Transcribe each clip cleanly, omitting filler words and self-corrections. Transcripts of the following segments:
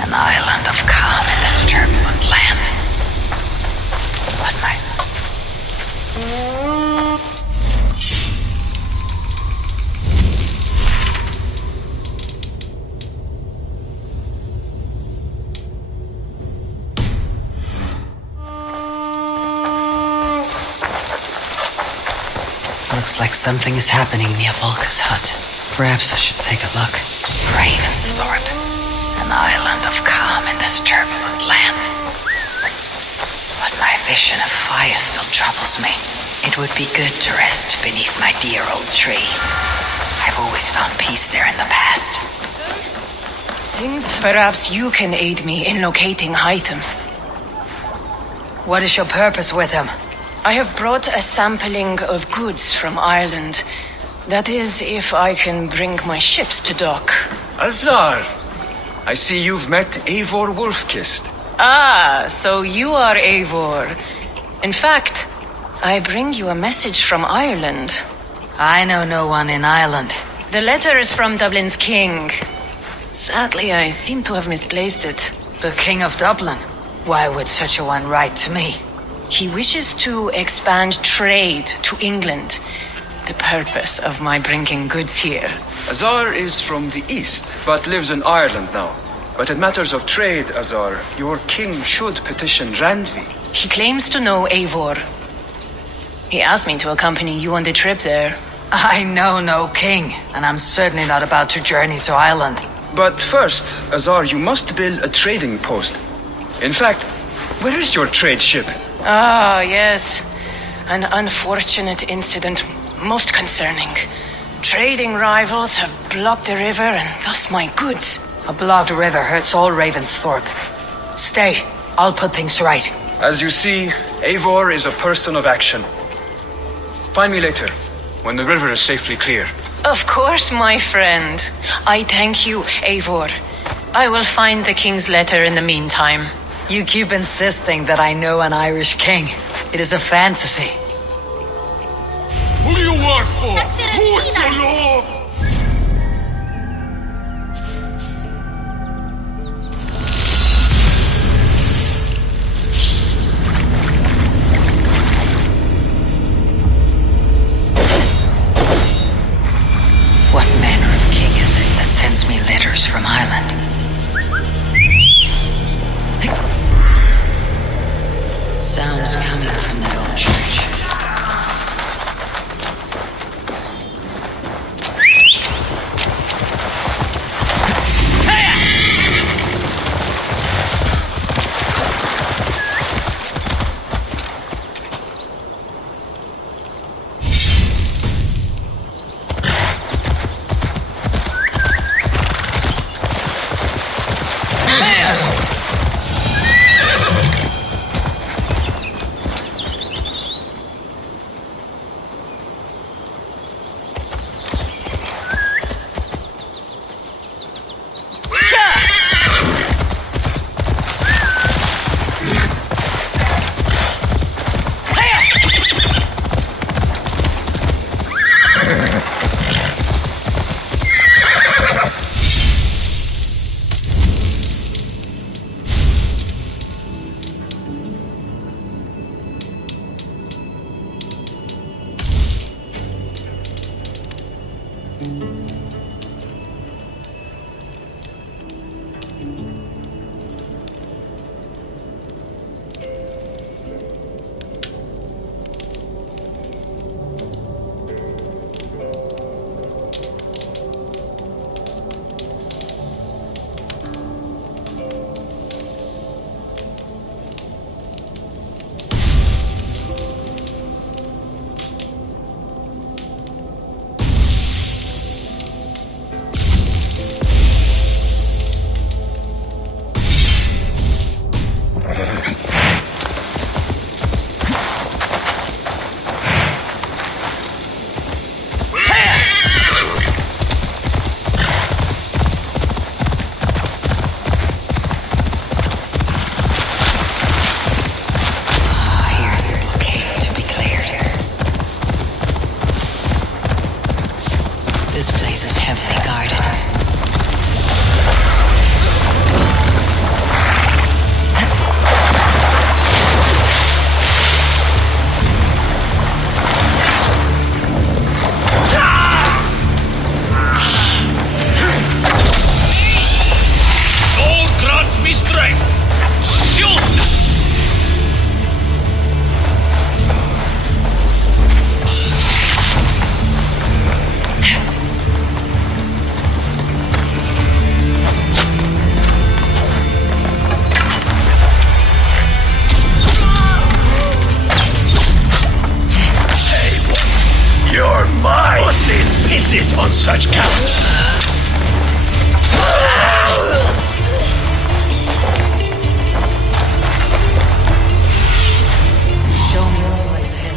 An island of calm in this turbulent land. But my... Looks like something is happening near Volka's hut. Perhaps I should take a look. Ravensthorpe. An island of calm in this turbulent land. But my vision of fire still troubles me. It would be good to rest beneath my dear old tree. I've always found peace there in the past. Perhaps you can aid me in locating Hytham. What is your purpose with him? I have brought a sampling of goods from Ireland. That is, if I can bring my ships to dock. Azar! I see you've met Eivor Wolfkist. Ah, so you are Eivor. In fact, I bring you a message from Ireland. I know no one in Ireland. The letter is from Dublin's king. Sadly, I seem to have misplaced it. The King of Dublin? Why would such a one write to me? He wishes to expand trade to England. The purpose of my bringing goods here. Azar is from the east, but lives in Ireland now. But in matters of trade, Azar, your king should petition Randvi. He claims to know Eivor. He asked me to accompany you on the trip there. I know no king, and I'm certainly not about to journey to Ireland. But first, Azar, you must build a trading post. In fact, where is your trade ship? Ah, yes. An unfortunate incident, most concerning. Trading rivals have blocked the river and thus my goods. A blocked river hurts all Ravensthorpe. Stay, I'll put things right. As you see, Eivor is a person of action. Find me later, when the river is safely clear. Of course, my friend. I thank you, Eivor. I will find the king's letter in the meantime. You keep insisting that I know an Irish king. It is a fantasy. Who do you work for? Who is your lord? What manner of king is it that sends me letters from Ireland? Sounds coming from that old church. me straight! Shoot! You're mine! Put in pieces on such cowards! Show me what lies ahead.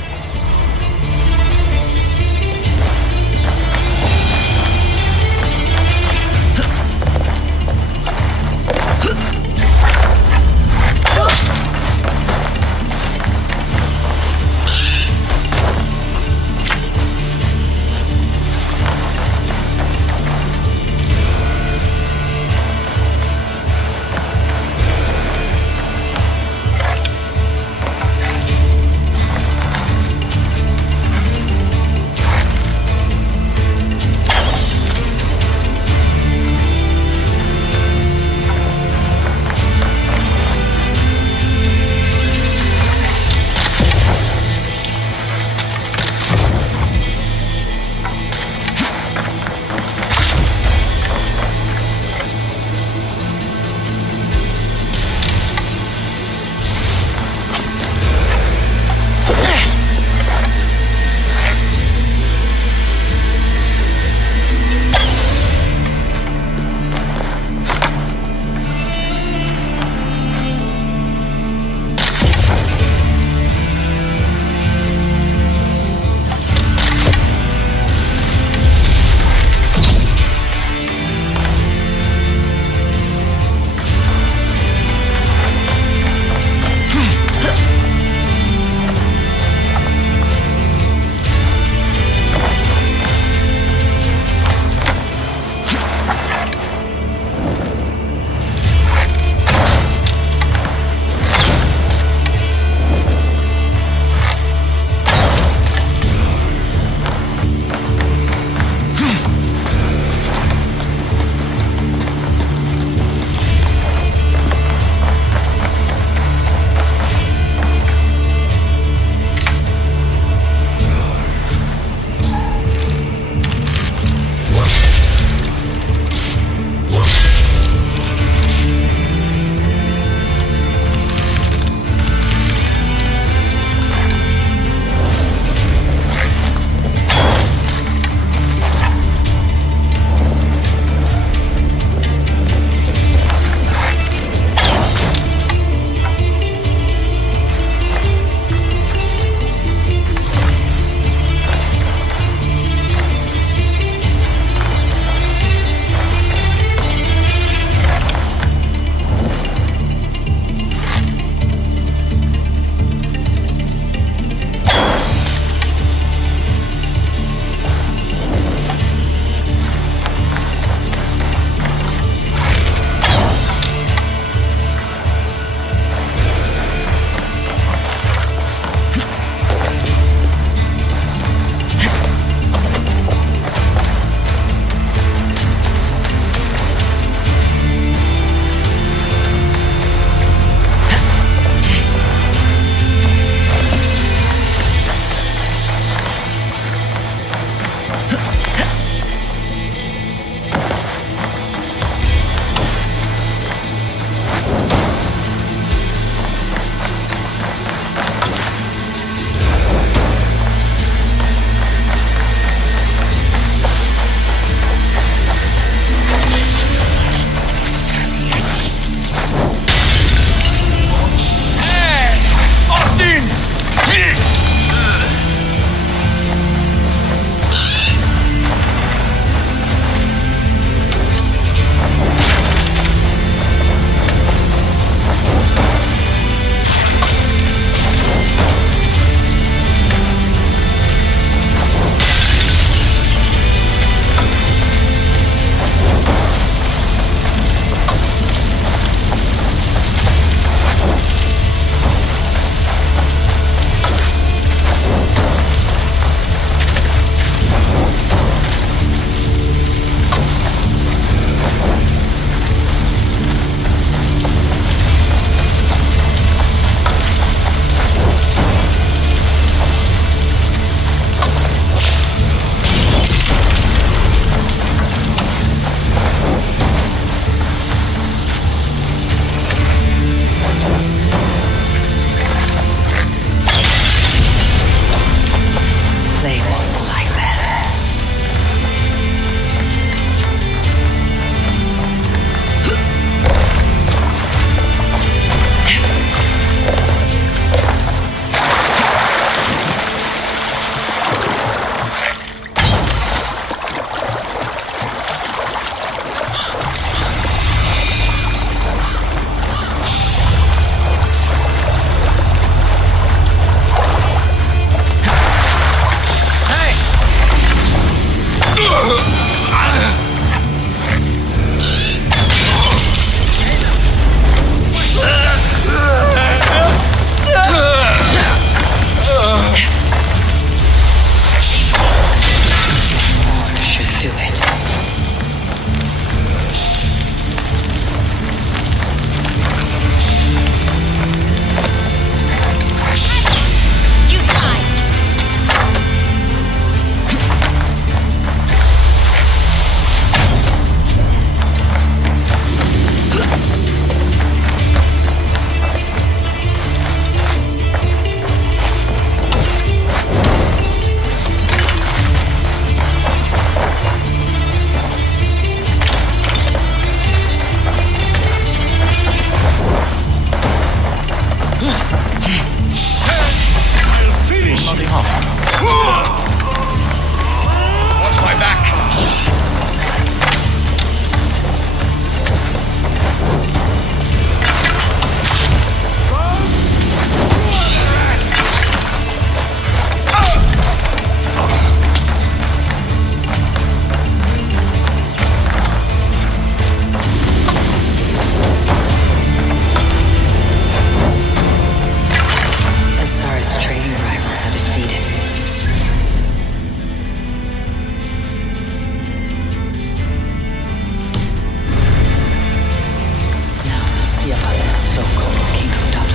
see about this so-called King of Dublin.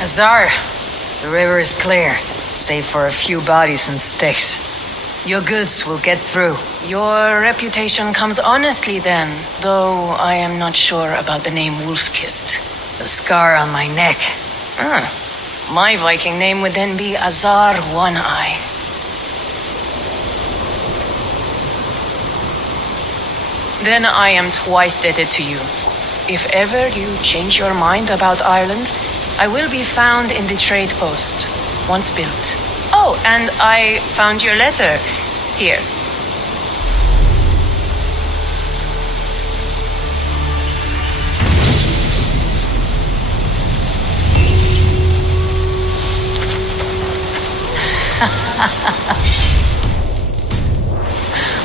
Azar, the river is clear, save for a few bodies and sticks. Your goods will get through. Your reputation comes honestly then, though I am not sure about the name Wolfkist. The scar on my neck. Ah, my Viking name would then be Azar One-Eye. Then I am twice indebted to you. If ever you change your mind about Ireland, I will be found in the trade post, once built. Oh, and I found your letter. Here.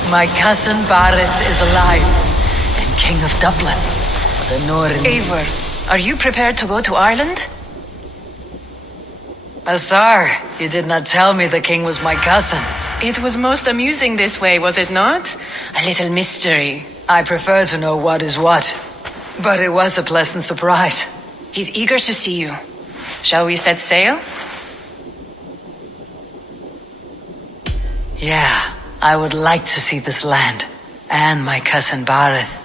My cousin Barith is alive, and King of Dublin. The Northern... Eivor, are you prepared to go to Ireland? Azar, you did not tell me the king was my cousin. It was most amusing this way, was it not? A little mystery. I prefer to know what is what. But it was a pleasant surprise. He's eager to see you. Shall we set sail? Yeah, I would like to see this land. And my cousin Barith.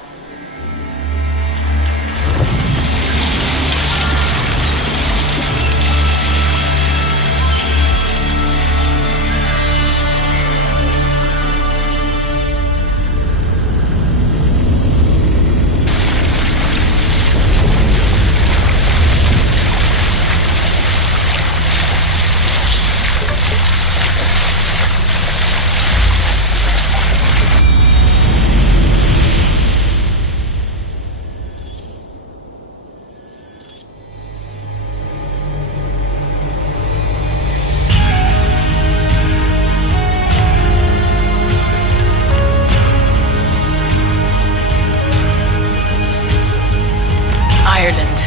Ireland,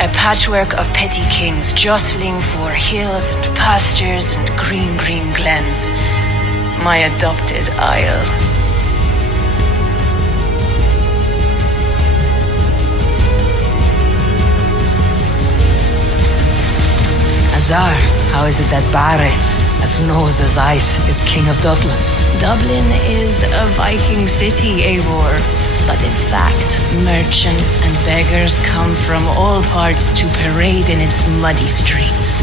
a patchwork of petty kings jostling for hills and pastures and green glens. My adopted isle. Azar, how is it that Barith, as nose as ice, is king of Dublin? Dublin is a Viking city, Eivor. But in fact, merchants and beggars come from all parts to parade in its muddy streets.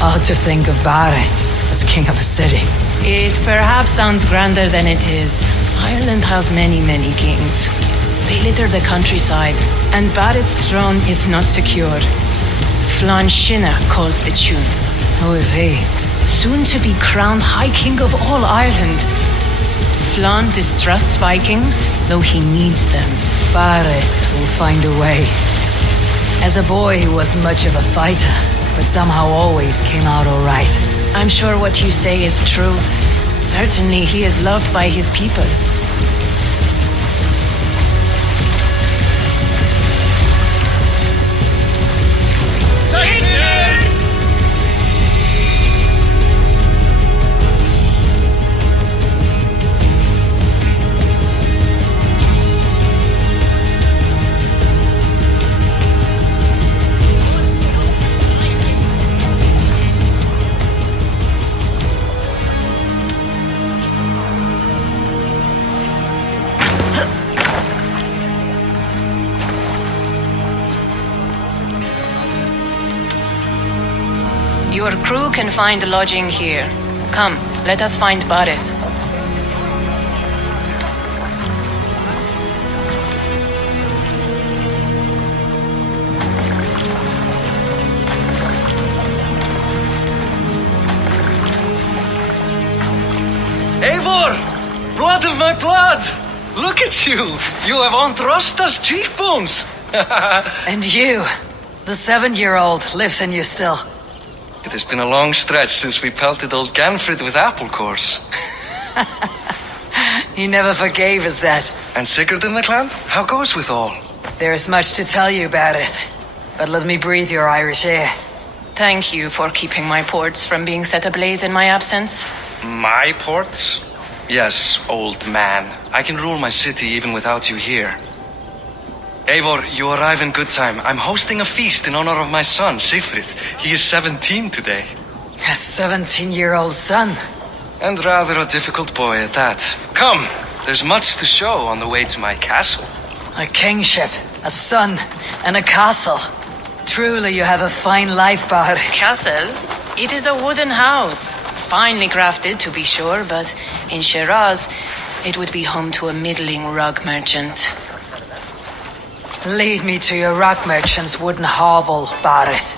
Odd to think of Barith as king of a city. It perhaps sounds grander than it is. Ireland has many kings. They litter the countryside, and Barith's throne is not secure. Flann Sinna calls the tune. Who is he? Soon to be crowned High King of all Ireland. Flann distrusts Vikings, though he needs them. Barith will find a way. As a boy, he wasn't much of a fighter, but somehow always came out all right. I'm sure what you say is true. Certainly he is loved by his people. Your crew can find lodging here. Come, let us find Bareth. Eivor! Blood of my blood! Look at you! You have Andrasta's cheekbones! And you, the 7-year-old, lives in you still. It has been a long stretch since we pelted old Ganfrid with apple cores. He never forgave us that. And Sigurd in the clan? How goes with all? There is much to tell you about it, but let me breathe your Irish air. Thank you for keeping my ports from being set ablaze in my absence. My ports? Yes, old man. I can rule my city even without you here. Eivor, you arrive in good time. I'm hosting a feast in honor of my son, Sigfrid. He is 17 today. A 17-year-old son. And rather a difficult boy at that. Come, there's much to show on the way to my castle. A kingship, a son, and a castle. Truly, you have a fine life, Bahar. Castle? It is a wooden house. Finely crafted, to be sure, but in Shiraz, it would be home to a middling rug merchant. Lead me to your rock merchant's wooden hovel, Bareth.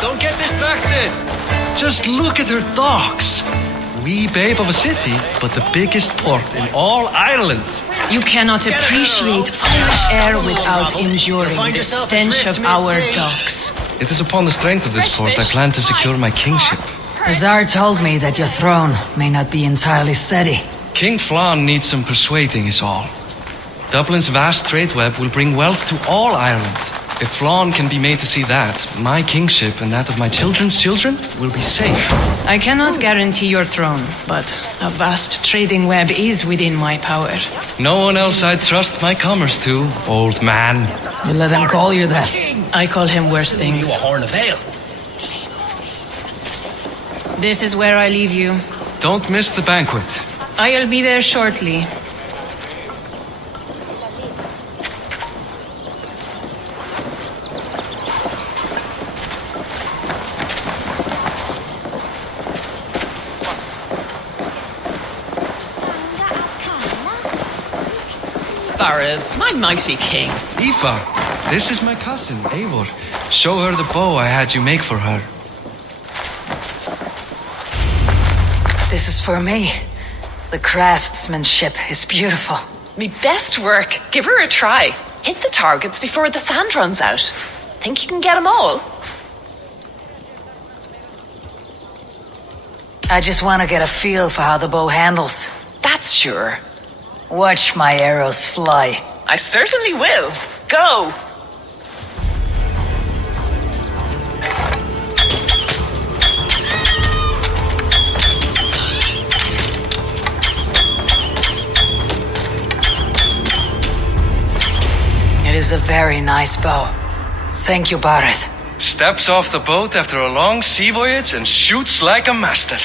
Don't get distracted! Just look at her docks! Wee babe of a city, but the biggest port in all Ireland. You cannot appreciate Irish air without enduring the stench of our docks. It is upon the strength of this port I plan to secure my kingship. Azar told me that your throne may not be entirely steady. King Flann needs some persuading is all. Dublin's vast trade web will bring wealth to all Ireland. If Flann can be made to see that, my kingship and that of my children's children will be safe. I cannot guarantee your throne, but a vast trading web is within my power. No one else I'd trust my commerce to, old man. You let him call you that. I call him worse things. horn of ale. This is where I leave you. Don't miss the banquet. I'll be there shortly. Bareth, my mighty king. Aoife, this is my cousin, Eivor. Show her the bow I had you make for her. This is for me. The craftsmanship is beautiful. Me best work. Give her a try. Hit the targets before the sand runs out. Think you can get them all? I just want to get a feel for how the bow handles. That's sure. Watch my arrows fly. I certainly will. Go! It is a very nice bow. Thank you, Bareth. steps off the boat after a long sea voyage and shoots like a master.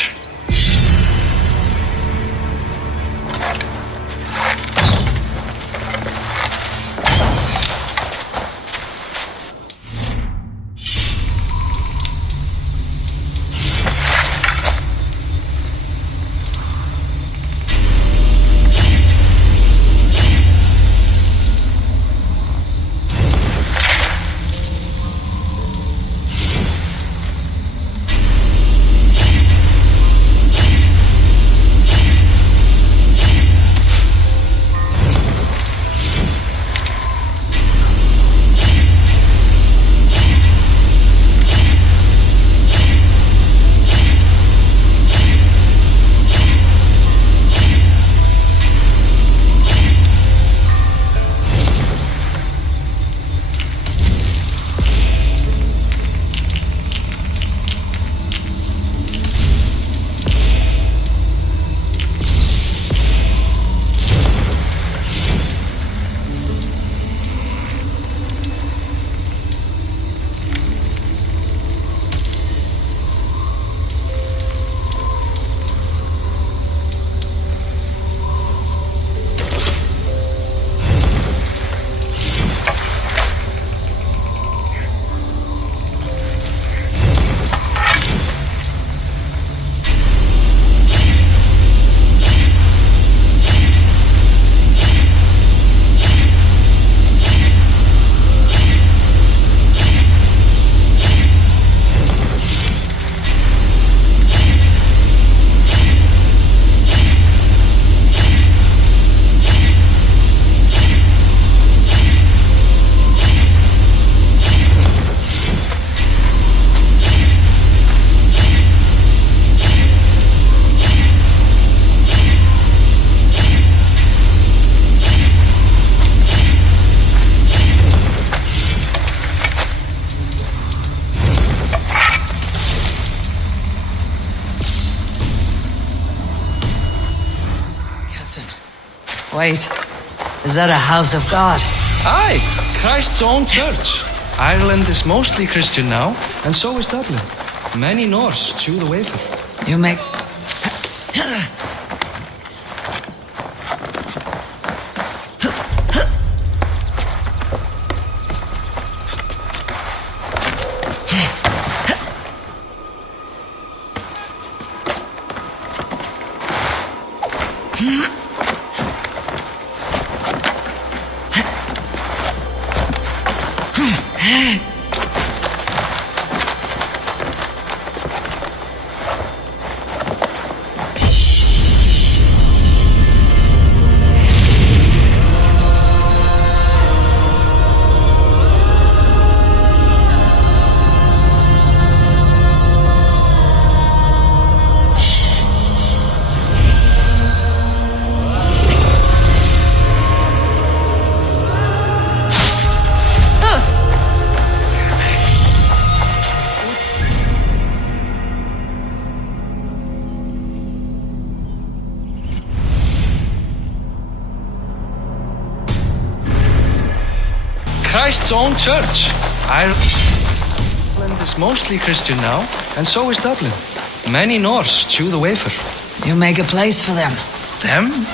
Wait, is that a house of God? Aye, Christ's own church. Ireland is mostly Christian now, and so is Dublin. Many Norse chew the wafer. You make... Christ's own church. Ireland is mostly Christian now, and so is Dublin. Many Norse chew the wafer. You make a place for them. Them?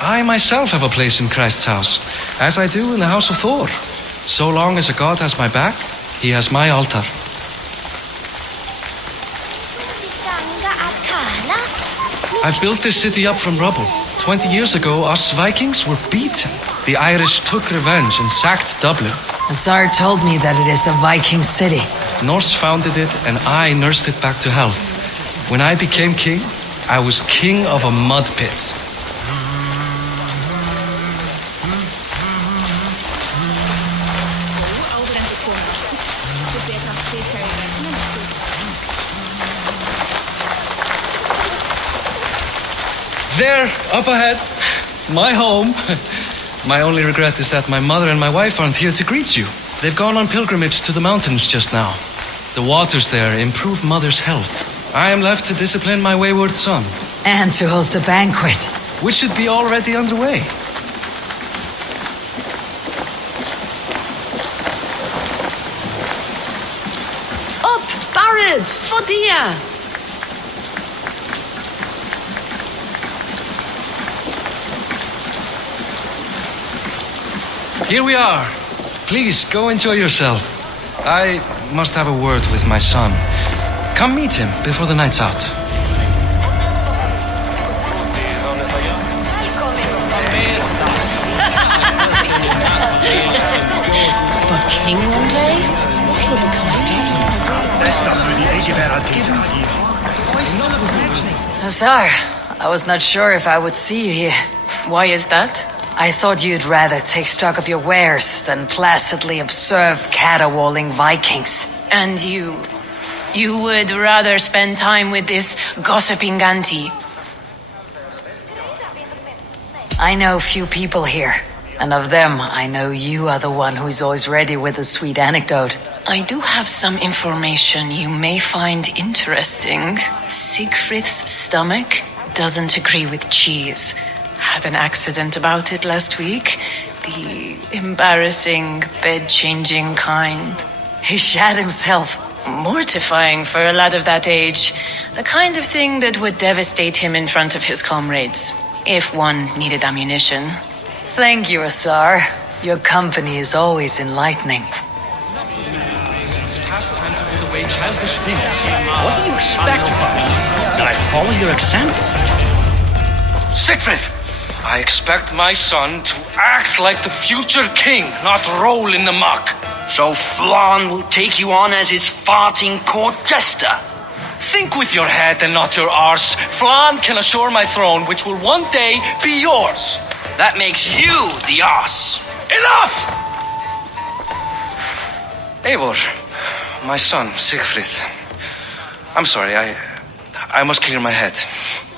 I myself have a place in Christ's house, as I do in the house of Thor. So long as a god has my back, he has my altar. I built this city up from rubble. 20 years ago, us Vikings were beaten. The Irish took revenge and sacked Dublin. Azar told me that it is a Viking city. Norse founded it, and I nursed it back to health. When I became king, I was king of a mud pit. There, up ahead, my home. My only regret is that my mother and my wife aren't here to greet you. They've gone on pilgrimage to the mountains just now. The waters there improve mother's health. I am left to discipline my wayward son. And to host a banquet. Which should be already underway. Fodia! Here we are. Please, go enjoy yourself. I must have a word with my son. Come meet him before the night's out. But king one day? What will become of Nazar, I was not sure if I would see you here. Why is that? I thought you'd rather take stock of your wares than placidly observe caterwauling Vikings. And you would rather spend time with this gossiping auntie? I know few people here, and of them, I know you are the one who is always ready with a sweet anecdote. I do have some information you may find interesting. Siegfried's stomach doesn't agree with cheese. Had an accident about it last week. The embarrassing, bed-changing kind. He shat himself. Mortifying for a lad of that age. The kind of thing that would devastate him in front of his comrades. If one needed ammunition. Thank you, Asar. Your company is always enlightening. Childish things. What do you expect from me? That I follow your example? Siegfried! I expect my son to act like the future king, not roll in the muck. So Flan will take you on as his farting court jester? Think with your head and not your arse. Flan can assure my throne, which will one day be yours. That makes you the arse. Enough! Eivor, my son, Siegfried. I'm sorry, I must clear my head.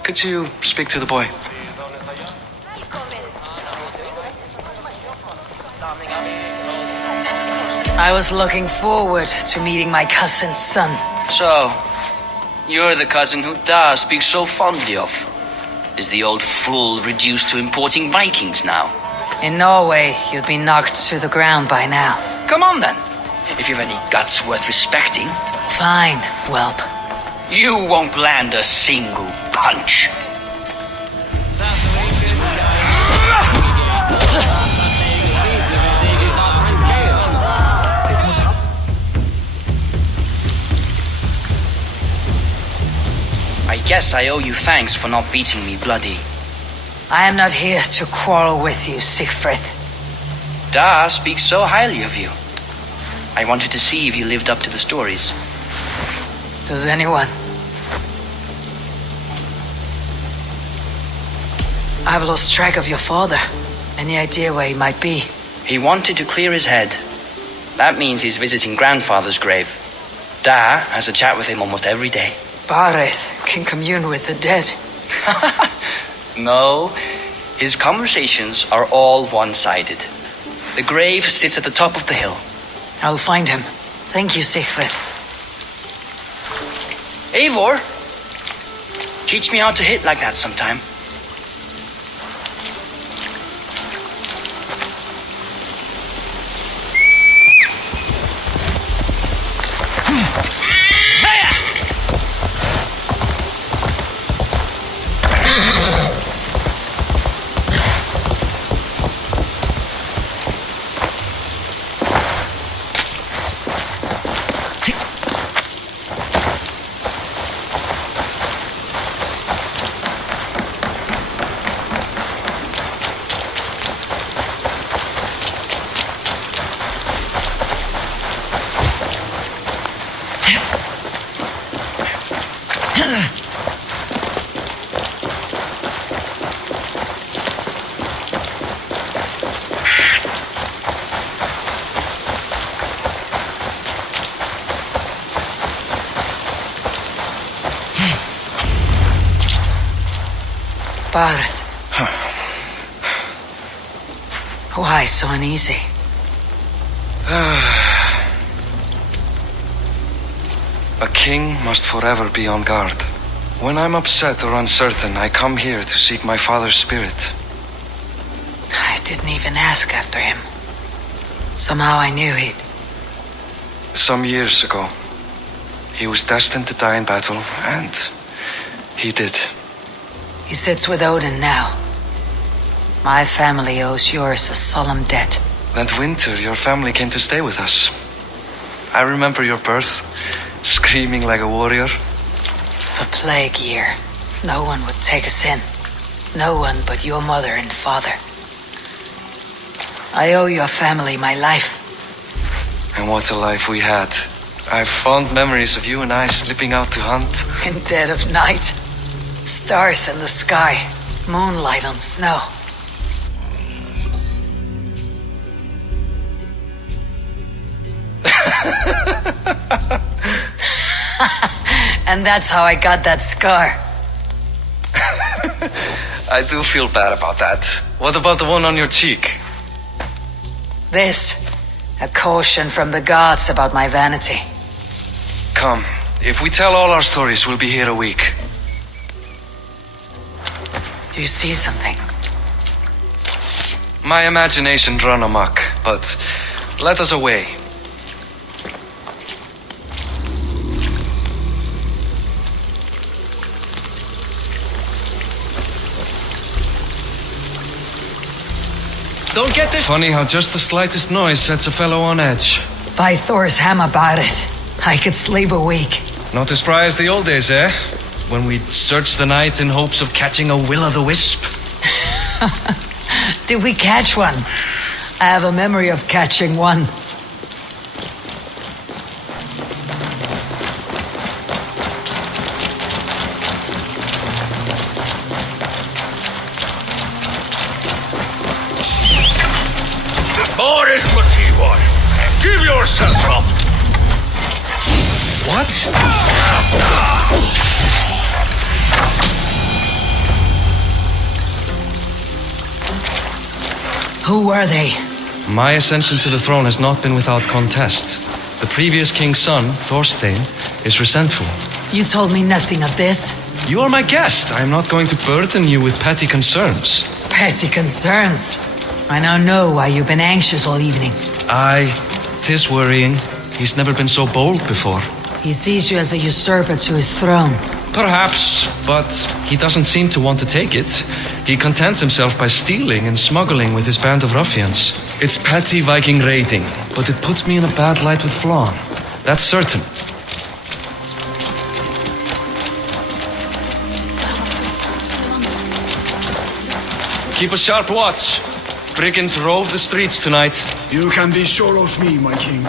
Could you speak to the boy? I was looking forward to meeting my cousin's son. So, you're the cousin who Da speaks so fondly of. Is the old fool reduced to importing Vikings now? In Norway, you'd be knocked to the ground by now. Come on then, if you've any guts worth respecting. Fine, whelp. You won't land a single punch. I guess I owe you thanks for not beating me bloody. I am not here to quarrel with you, Siegfried. Da speaks so highly of you. I wanted to see if you lived up to the stories. Does anyone? I've lost track of your father. Any idea where he might be? He wanted to clear his head. That means he's visiting grandfather's grave. Da has a chat with him almost every day. Bareth can commune with the dead. No, his conversations are all one-sided. The grave sits at the top of the hill. I'll find him. Thank you, Siegfried. Eivor, teach me how to hit like that sometime. Bareth. Why so uneasy? A king must forever be on guard. When I'm upset or uncertain, I come here to seek my father's spirit. I didn't even ask after him. Somehow I knew he'd... Some years ago, He was destined to die in battle, and he did. He sits with Odin now. My family owes yours a solemn debt. That winter, your family came to stay with us. I remember your birth, screaming like a warrior. The plague year. No one would take us in. No one but your mother and father. I owe your family my life. And what a life we had. I have fond memories of you and I slipping out to hunt. In dead of night. Stars in the sky. Moonlight on snow. And that's how I got that scar. I do feel bad about that. What about the one on your cheek? This, a caution from the gods about my vanity. Come, if we tell all our stories, we'll be here a week. Do you see something? My imagination run amok, but let us away. Don't get this. Funny how just the slightest noise sets a fellow on edge. By Thor's hammer, Barret. I could sleep a week. Not as spry as the old days, eh? When we'd search the night in hopes of catching a will-o'-the-wisp. Did we catch one? I have a memory of catching one. Boris Matiwan, give yourself up! What? Who were they? My ascension to the throne has not been without contest. The previous king's son, Thorstein, is resentful. You told me nothing of this. You are my guest. I am not going to burden you with petty concerns. Petty concerns. I now know why you've been anxious all evening. Aye, 'tis worrying. He's never been so bold before. He sees you as a usurper to his throne. Perhaps, but he doesn't seem to want to take it. He contents himself by stealing and smuggling with his band of ruffians. It's petty Viking raiding, but it puts me in a bad light with Flann. That's certain. Keep a sharp watch. Brigands rove the streets tonight. You can be sure of me, my king.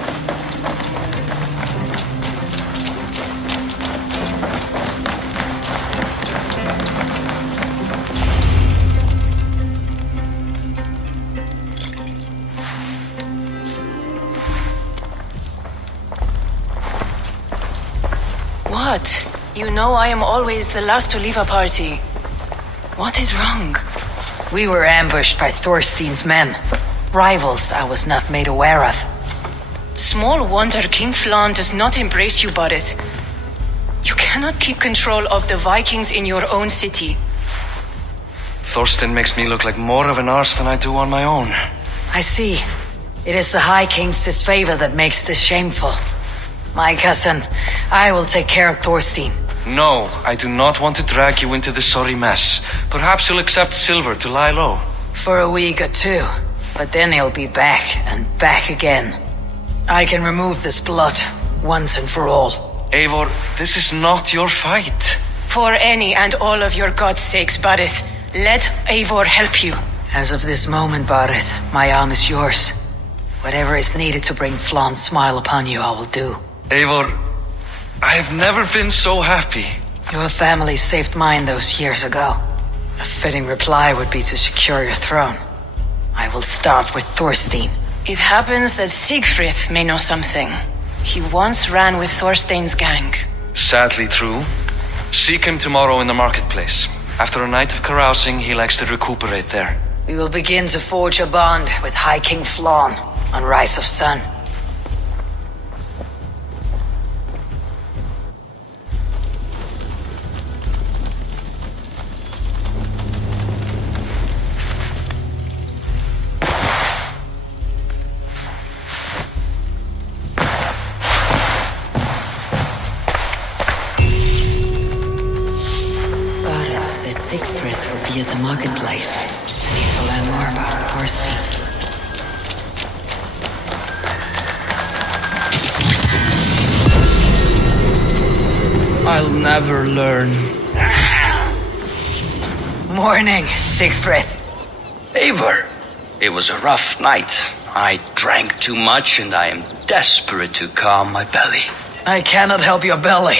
What? You know I am always the last to leave a party. What is wrong? We were ambushed by Thorstein's men. Rivals I was not made aware of. Small wonder King Flann does not embrace you, Barret. You cannot keep control of the Vikings in your own city. Thorstein makes me look like more of an arse than I do on my own. I see. It is the High King's disfavor that makes this shameful. My cousin, I will take care of Thorstein. No, I do not want to drag you into this sorry mess. Perhaps you'll accept silver to lie low. For a week or two. But then he'll be back and back again. I can remove this blot once and for all. Eivor, this is not your fight. For any and all of your gods' sakes, Barret, let Eivor help you. As of this moment, Barret, my arm is yours. Whatever is needed to bring Flann's smile upon you, I will do. Eivor, I have never been so happy. Your family saved mine those years ago. A fitting reply would be to secure your throne. I will start with Thorstein. It happens that Siegfried may know something. He once ran with Thorstein's gang. Sadly true. Seek him tomorrow in the marketplace. After a night of carousing, he likes to recuperate there. We will begin to forge a bond with High King Flann on Rise of Sun. Siegfried will be at the marketplace. I need to learn more about Thorstein. I'll never learn. Morning, Siegfried. Eivor, it was a rough night. I drank too much and I am desperate to calm my belly. I cannot help your belly.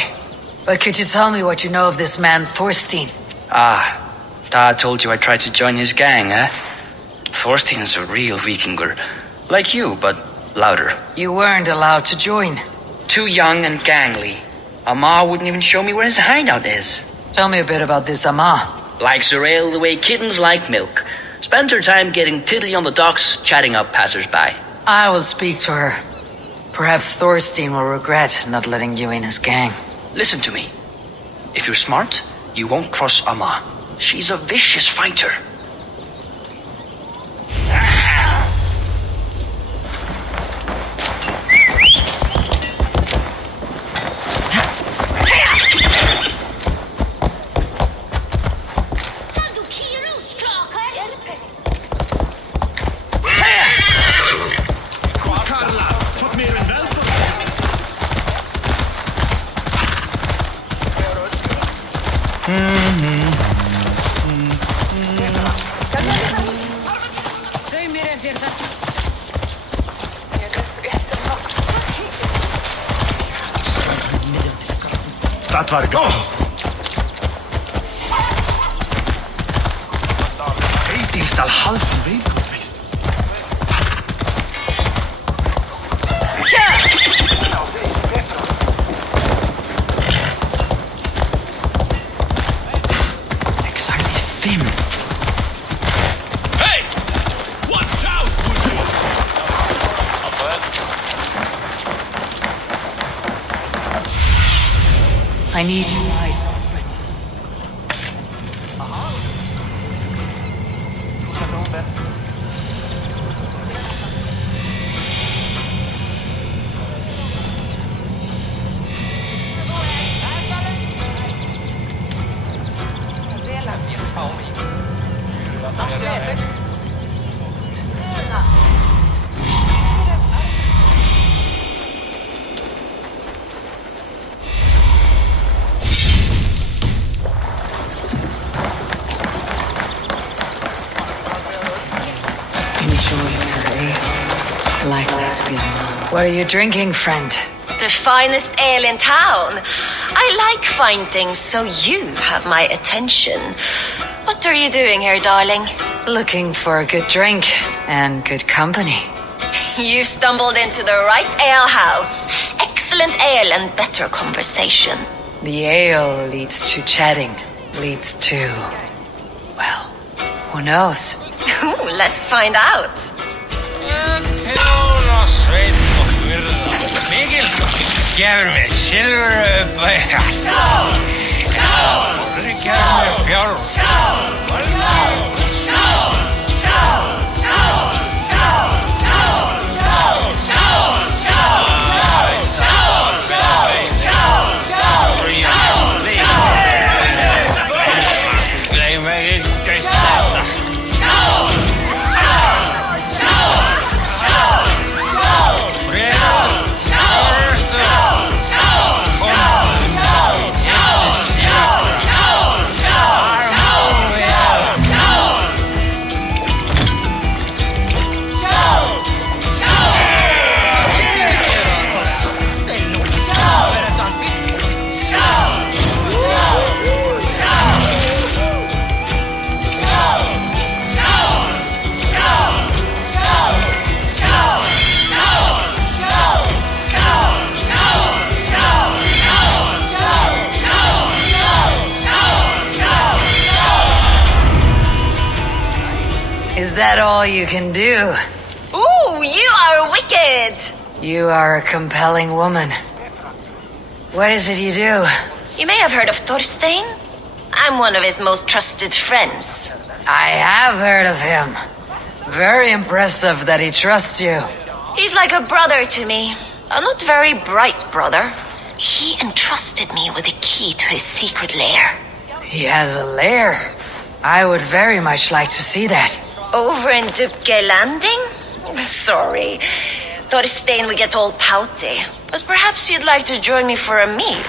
But could you tell me what you know of this man, Thorstein? Dad told you I tried to join his gang, eh? Thorstein is a real Vikinger. Like you, but louder. You weren't allowed to join. Too young and gangly. Amma wouldn't even show me where his hideout is. Tell me a bit about this Amma. Likes her ale the way kittens like milk. Spends her time getting tiddly on the docks, chatting up passers-by. I will speak to her. Perhaps Thorstein will regret not letting you in his gang. Listen to me. If you're smart, you won't cross Amma. She's a vicious fighter. Dat var gott. Heitistal halfen viðkomst. Exactly 5. Hey! Watch out, would you? I need you eyes. Likely to be alone. What are you drinking, friend? The finest ale in town. I like fine things, so you have my attention. What are you doing here, darling? Looking for a good drink and good company. You stumbled into the right ale house. Excellent ale and better conversation. The ale leads to chatting, leads to... well, who knows? Let's find out. Mikil gefur mér silfur upp að skál, skál, gefur mér fjár, skál, skál, skál, skál, skál, skál, skál, skál, skál, skál, gleym ekki þetta. Is that all you can do? Ooh, you are wicked. You are a compelling woman. What is it you do? You may have heard of Thorstein. I'm one of his most trusted friends. I have heard of him. Very impressive that he trusts you. He's like a brother to me. A not very bright brother. He entrusted me with the key to his secret lair. He has a lair. I would very much like to see that. Over in Dubke Landing? Sorry. Thorstein would get all pouty. But perhaps you'd like to join me for a meal.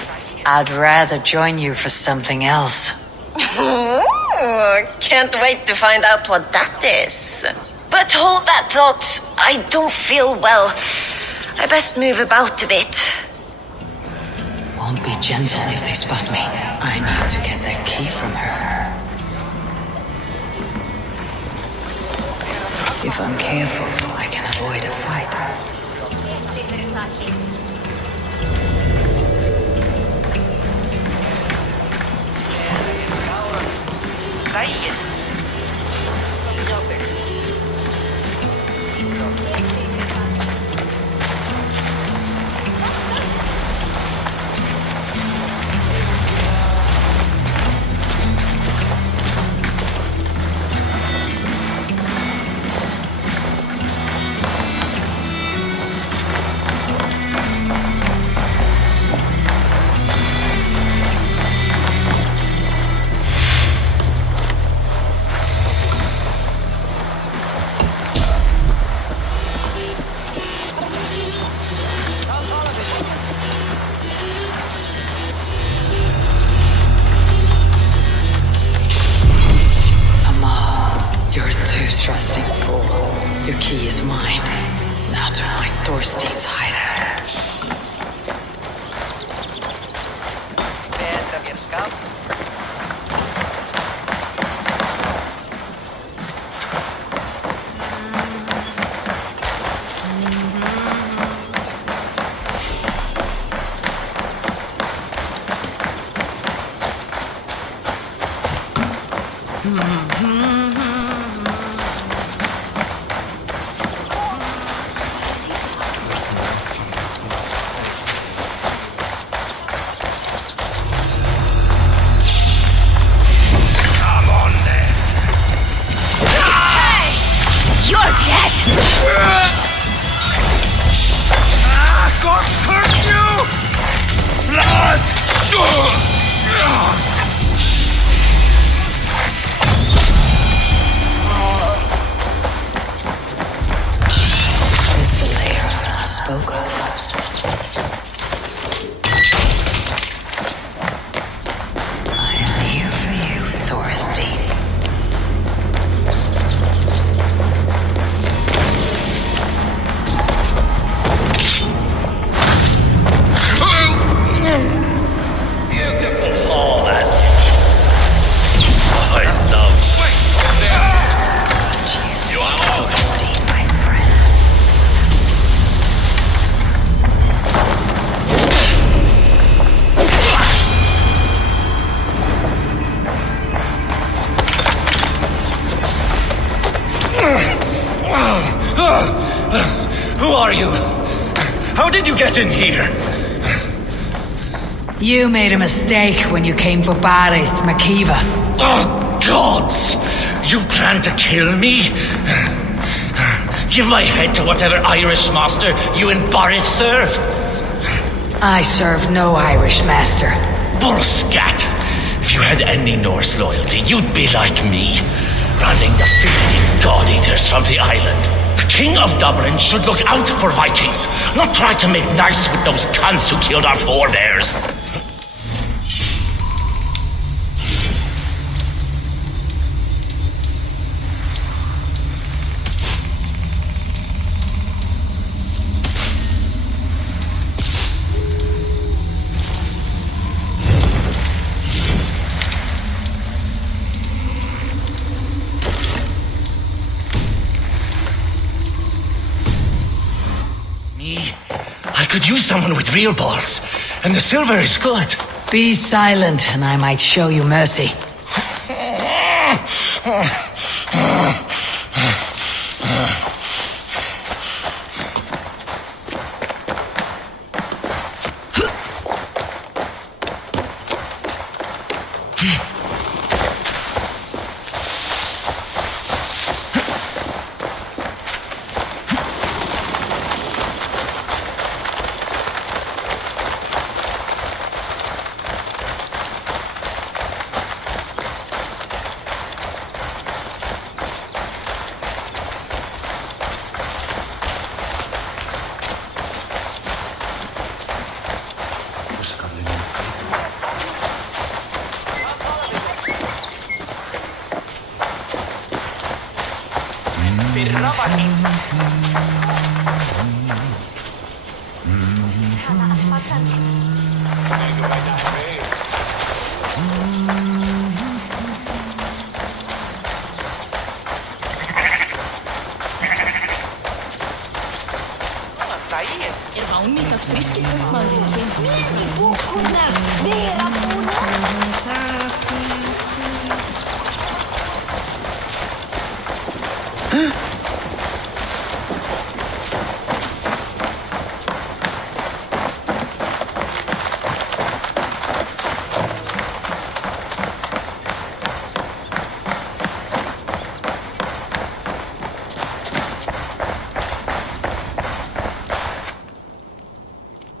I'd rather join you for something else. Can't wait to find out what that is. But hold that thought. I don't feel well. I best move about a bit. Won't be gentle if they spot me. I need to get that key from her. If I'm careful, I can avoid a fight. Trusting fool. Your key is mine. Now to find Thorstein's hideout. Who are you? How did you get in here? You made a mistake when you came for Barith, Makiva. Oh, gods! You plan to kill me? Give my head to whatever Irish master you and Barith serve. I serve no Irish master. Bullscat! If you had any Norse loyalty, you'd be like me, running the filthy god-eaters from the island. The King of Dublin should look out for Vikings, not try to make nice with those cunts who killed our forebears. I could use someone with real balls, and the silver is good. Be silent, and I might show you mercy. Er hánýtt að fríski kaupmaðurinn kemur. Nýti búkuna, vera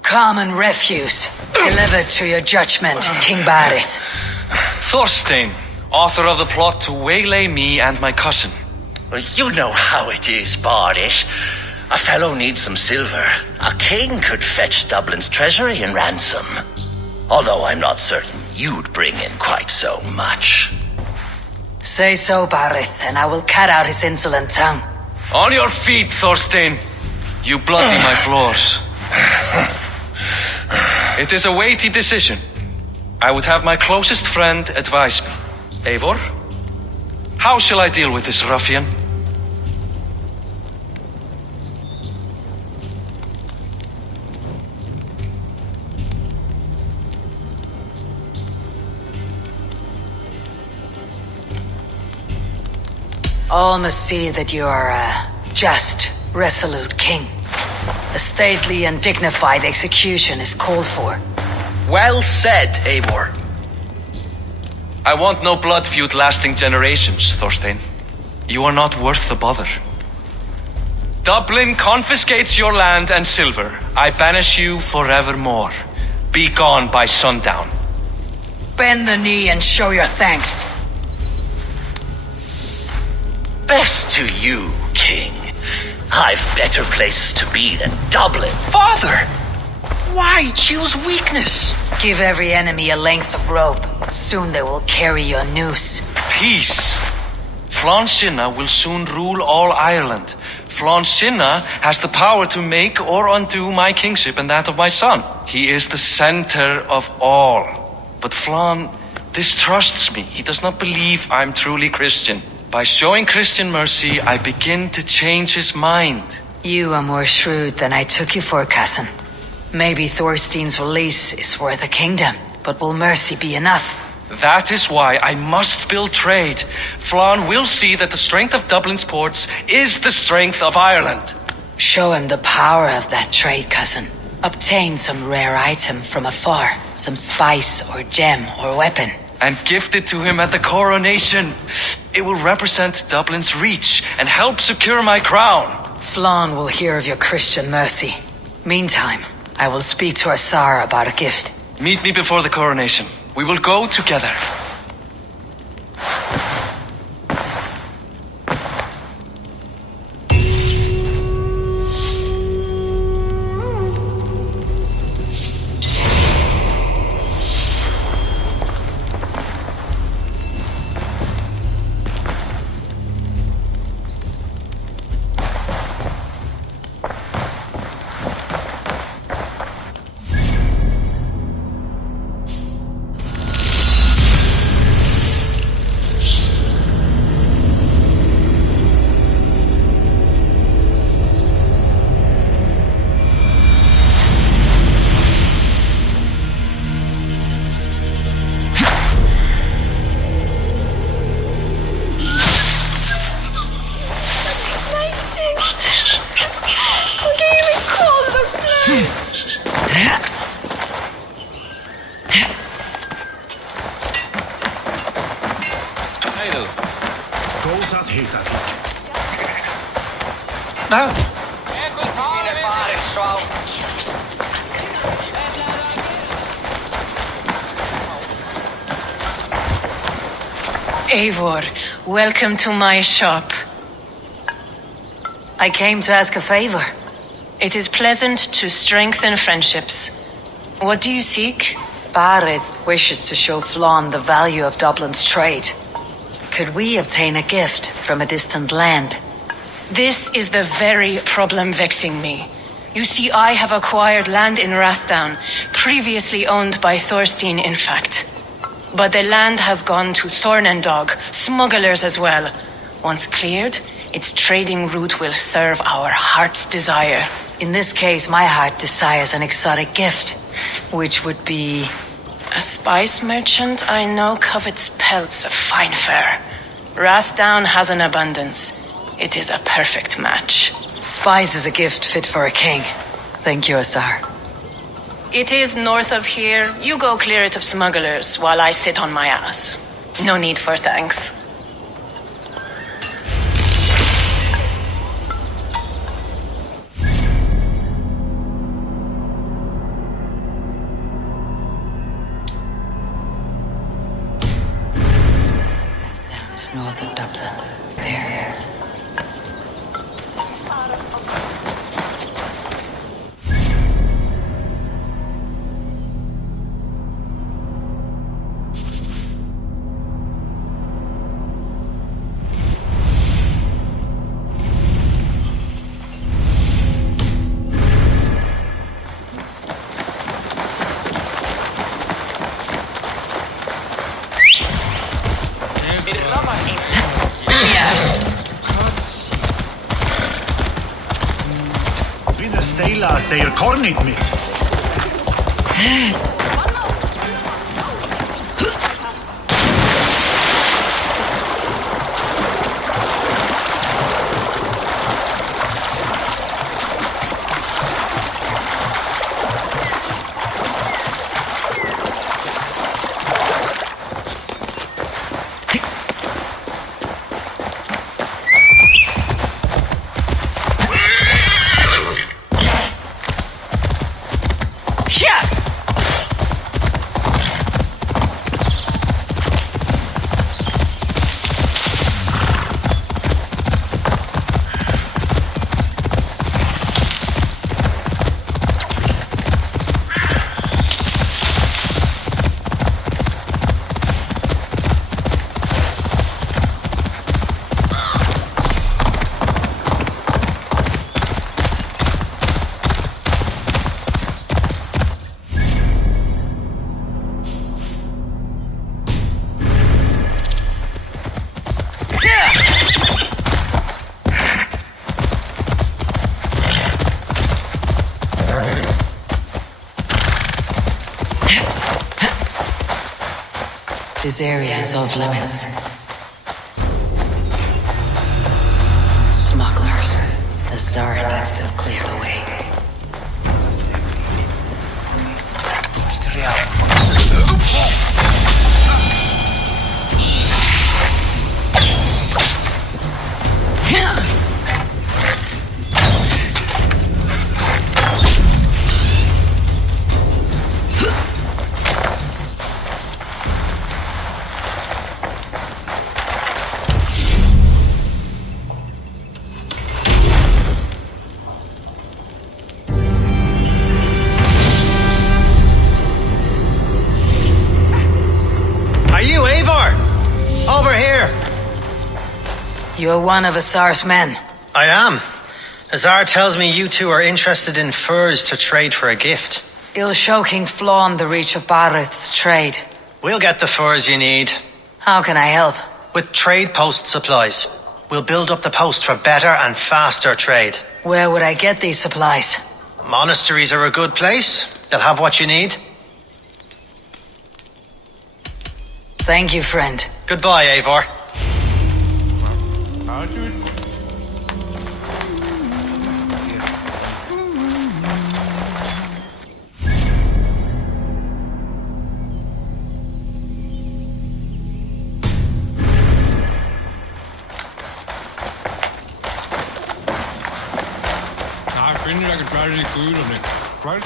Common refuse, delivered to your judgment, King Barith. Thorstein, author of the plot to waylay me and my cousin. You know how it is, Bardish. A fellow needs some silver. A king could fetch Dublin's treasury in ransom. Although I'm not certain you'd bring in quite so much. Say so, Barith, and I will cut out his insolent tongue. On your feet, Thorstein. You bloody my floors. It is a weighty decision. I would have my closest friend advise me. Eivor, how shall I deal with this ruffian? All must see that you are a just, resolute king. A stately and dignified execution is called for. Well said, Eivor. I want no blood feud lasting generations, Thorstein. You are not worth the bother. Dublin confiscates your land and silver. I banish you forevermore. Be gone by sundown. Bend the knee and show your thanks. Best to you, King. I've better places to be than Dublin. Father! Why choose weakness? Give every enemy a length of rope. Soon they will carry your noose. Peace. Flann Sinna will soon rule all Ireland. Flann Sinna has the power to make or undo my kingship and that of my son. He is the center of all. But Flann distrusts me. He does not believe I'm truly Christian. By showing Christian mercy, I begin to change his mind. You are more shrewd than I took you for, cousin. Maybe Thorstein's release is worth a kingdom, but will mercy be enough? That is why I must build trade. Flann will see that the strength of Dublin's ports is the strength of Ireland. Show him the power of that trade, cousin. Obtain some rare item from afar, some spice or gem or weapon. And gift it to him at the coronation. It will represent Dublin's reach and help secure my crown. Flann will hear of your Christian mercy. Meantime, I will speak to Asar about a gift. Meet me before the coronation. We will go together. Eivor, welcome to my shop. I came to ask a favor. It is pleasant to strengthen friendships. What do you seek? Barith wishes to show Flann the value of Dublin's trade. Could we obtain a gift from a distant land? This is the very problem vexing me. You see, I have acquired land in Rathdown, previously owned by Thorstein, in fact. But the land has gone to Thorn and Dog, smugglers as well. Once cleared, its trading route will serve our heart's desire. In this case, my heart desires an exotic gift, which would be... A spice merchant I know covets pelts of fine fur. Rathdown has an abundance. It is a perfect match. Spice is a gift fit for a king. Thank you, Azar. It is north of here. You go clear it of smugglers while I sit on my ass. No need for thanks. Down is north of Dublin. There. Wieder Stella, der Kornig mit. This area is off limits. Smugglers. Azar needs them cleared away. Are you Eivor? Over here. You're one of Azar's men. I am. Azar tells me you two are interested in furs to trade for a gift. It'll show King Flawn the reach of Barith's trade. We'll get the furs you need. How can I help? With trade post supplies. We'll build up the post for better and faster trade. Where would I get these supplies? Monasteries are a good place. They'll have what you need. Thank you, friend. Goodbye, Eivor. I think I could try to do good on it. Right?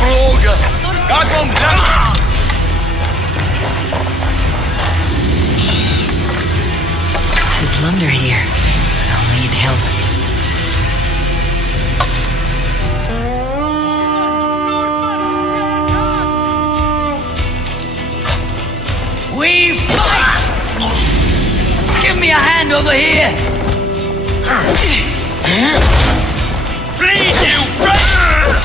Roger! Got one left! Could blunder here. I'll need help. We fight! Give me a hand over here! Bleed, you rat!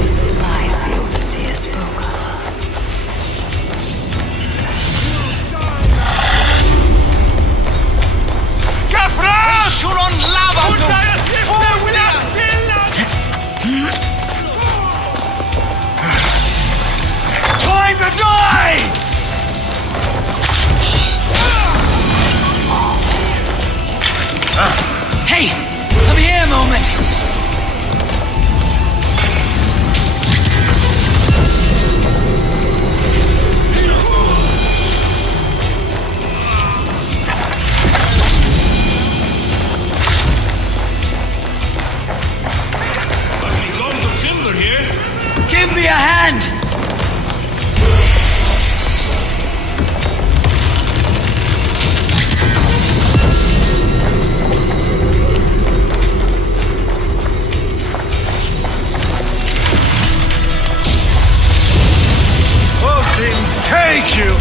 The supplies the overseer spoke of. Suron lava! Time to die! Hey! Come here a moment! Give me a hand! Fucking take you!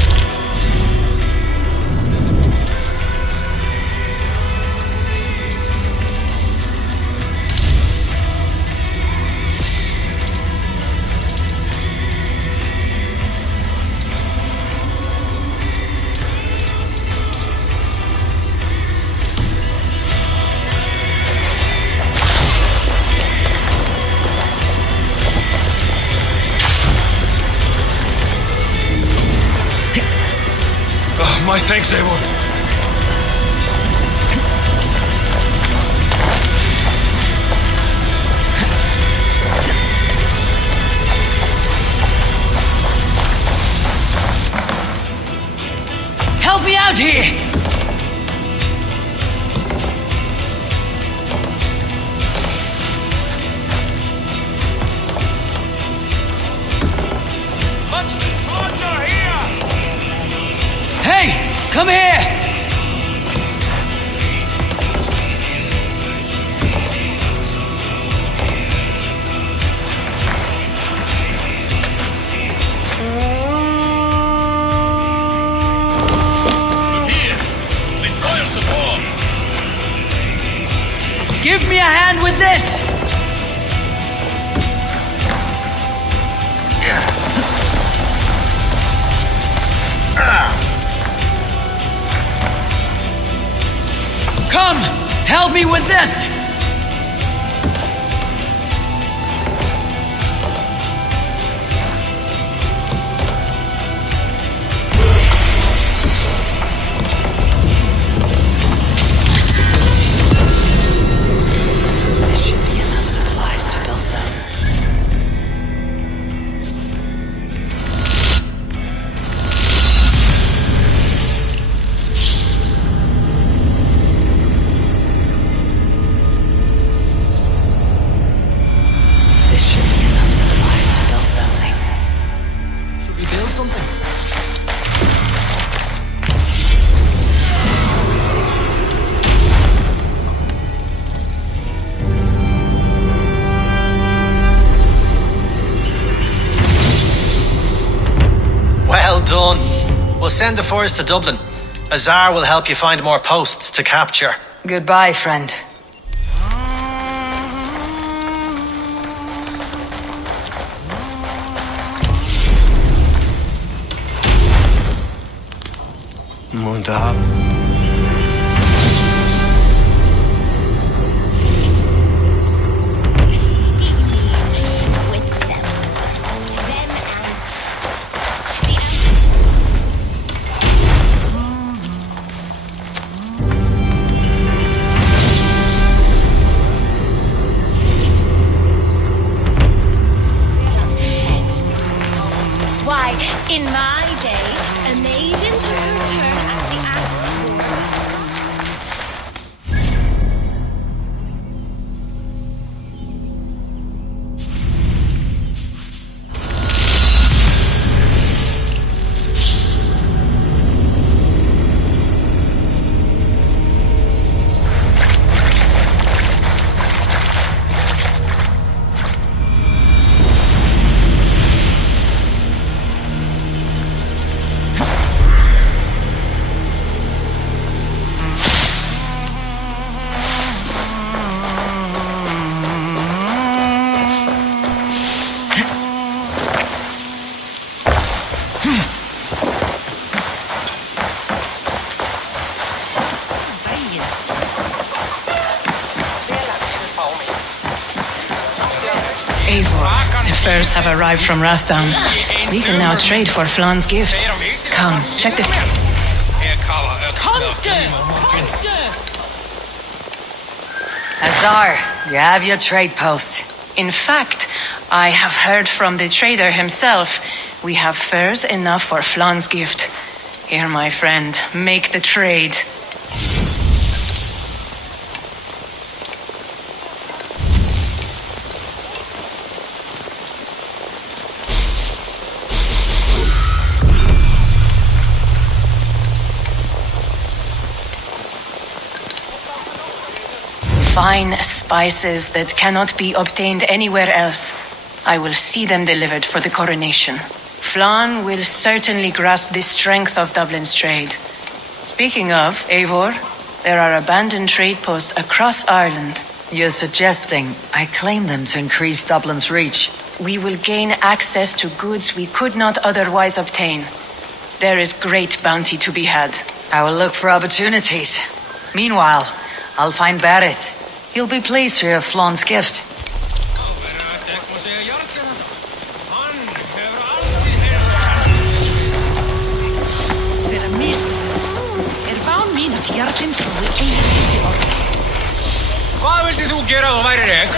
My thanks, Eivor. Help me out here! Hey! Come here! Give me a hand with this! Come! Help me with this! This should be enough supplies to build some. Well done. We'll send the force to Dublin. Azar will help you find more posts to capture. Goodbye, friend. Mundab. Why, in my day, a maid Eivor, the furs have arrived from Rathdown. We can now trade for Flan's gift. Come, check this. Azar, you have your trade post. In fact, I have heard from the trader himself. We have furs enough for Flan's gift. Here, my friend, make the trade. Fine spices that cannot be obtained anywhere else. I will see them delivered for the coronation. Flan will certainly grasp the strength of Dublin's trade. Speaking of, Eivor, there are abandoned trade posts across Ireland. You're suggesting I claim them to increase Dublin's reach? We will gain access to goods we could not otherwise obtain. There is great bounty to be had. I will look for opportunities. Meanwhile, I'll find Barrett. He'll be pleased to hear Flan's gift. Hvað vildi þú gera þú værir ek?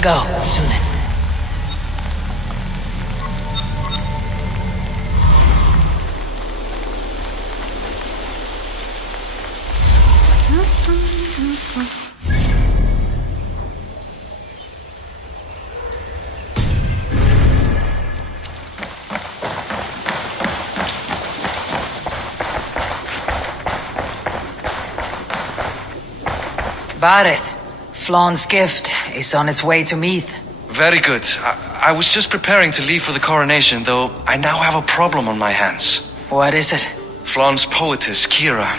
Go, Sunan. Barrett, Flan's gift is on its way to Meath. Very good. I was just preparing to leave for the coronation, though I now have a problem on my hands. What is it? Flan's poetess, Kira.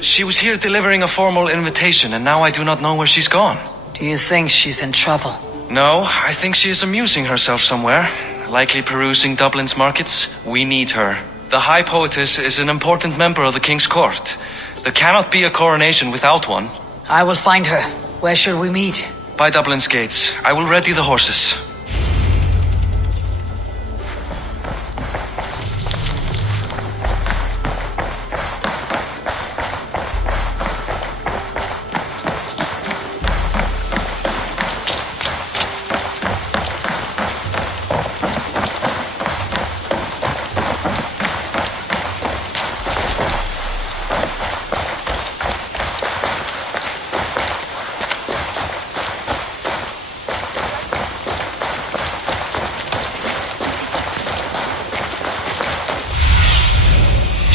She was here delivering a formal invitation, and now I do not know where she's gone. Do you think she's in trouble? No, I think she is amusing herself somewhere. Likely perusing Dublin's markets. We need her. The High Poetess is an important member of the King's Court. There cannot be a coronation without one. I will find her. Where should we meet? By Dublin's gates. I will ready the horses.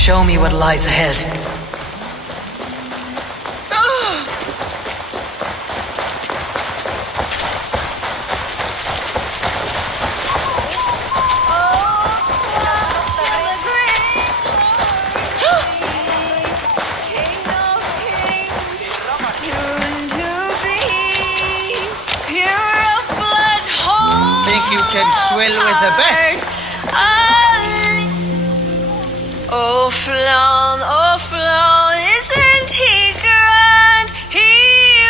Show me what lies ahead. Think you can swill with the best? Oh, Flan, isn't he grand? He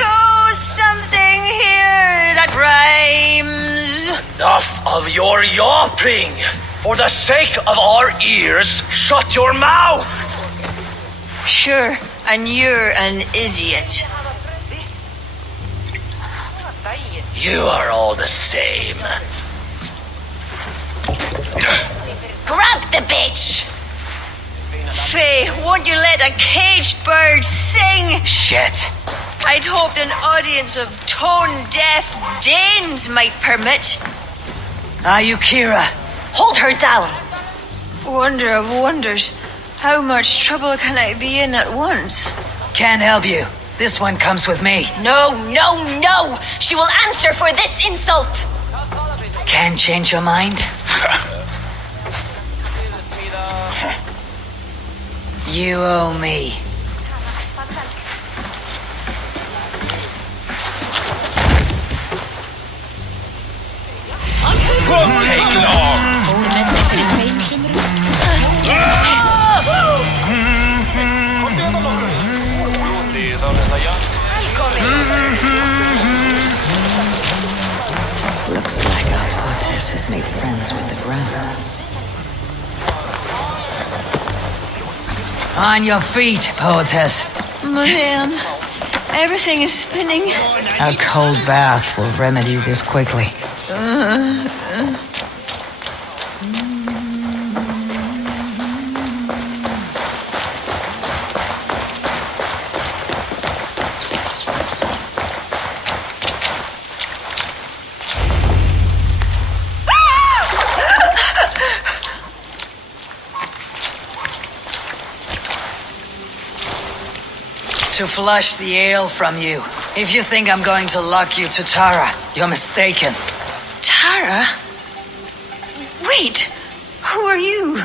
owes something here that rhymes. Enough of your yawping! For the sake of our ears, shut your mouth! Sure, and you're an idiot. You are all the same. Grab the bitch! Faye, won't you let a caged bird sing? Shit. I'd hoped an audience of tone-deaf Danes might permit. Are you Kira? Hold her down! Wonder of wonders. How much trouble can I be in at once? Can't help you. This one comes with me. No, no, no! She will answer for this insult! Can change your mind? You owe me. Won't take long. Looks like our poetess has made friends with the ground. On your feet, poetess. My man, everything is spinning. A cold bath will remedy this quickly. To flush the ale from you. If you think I'm going to lock you to Tara, you're mistaken. Tara? Wait, who are you?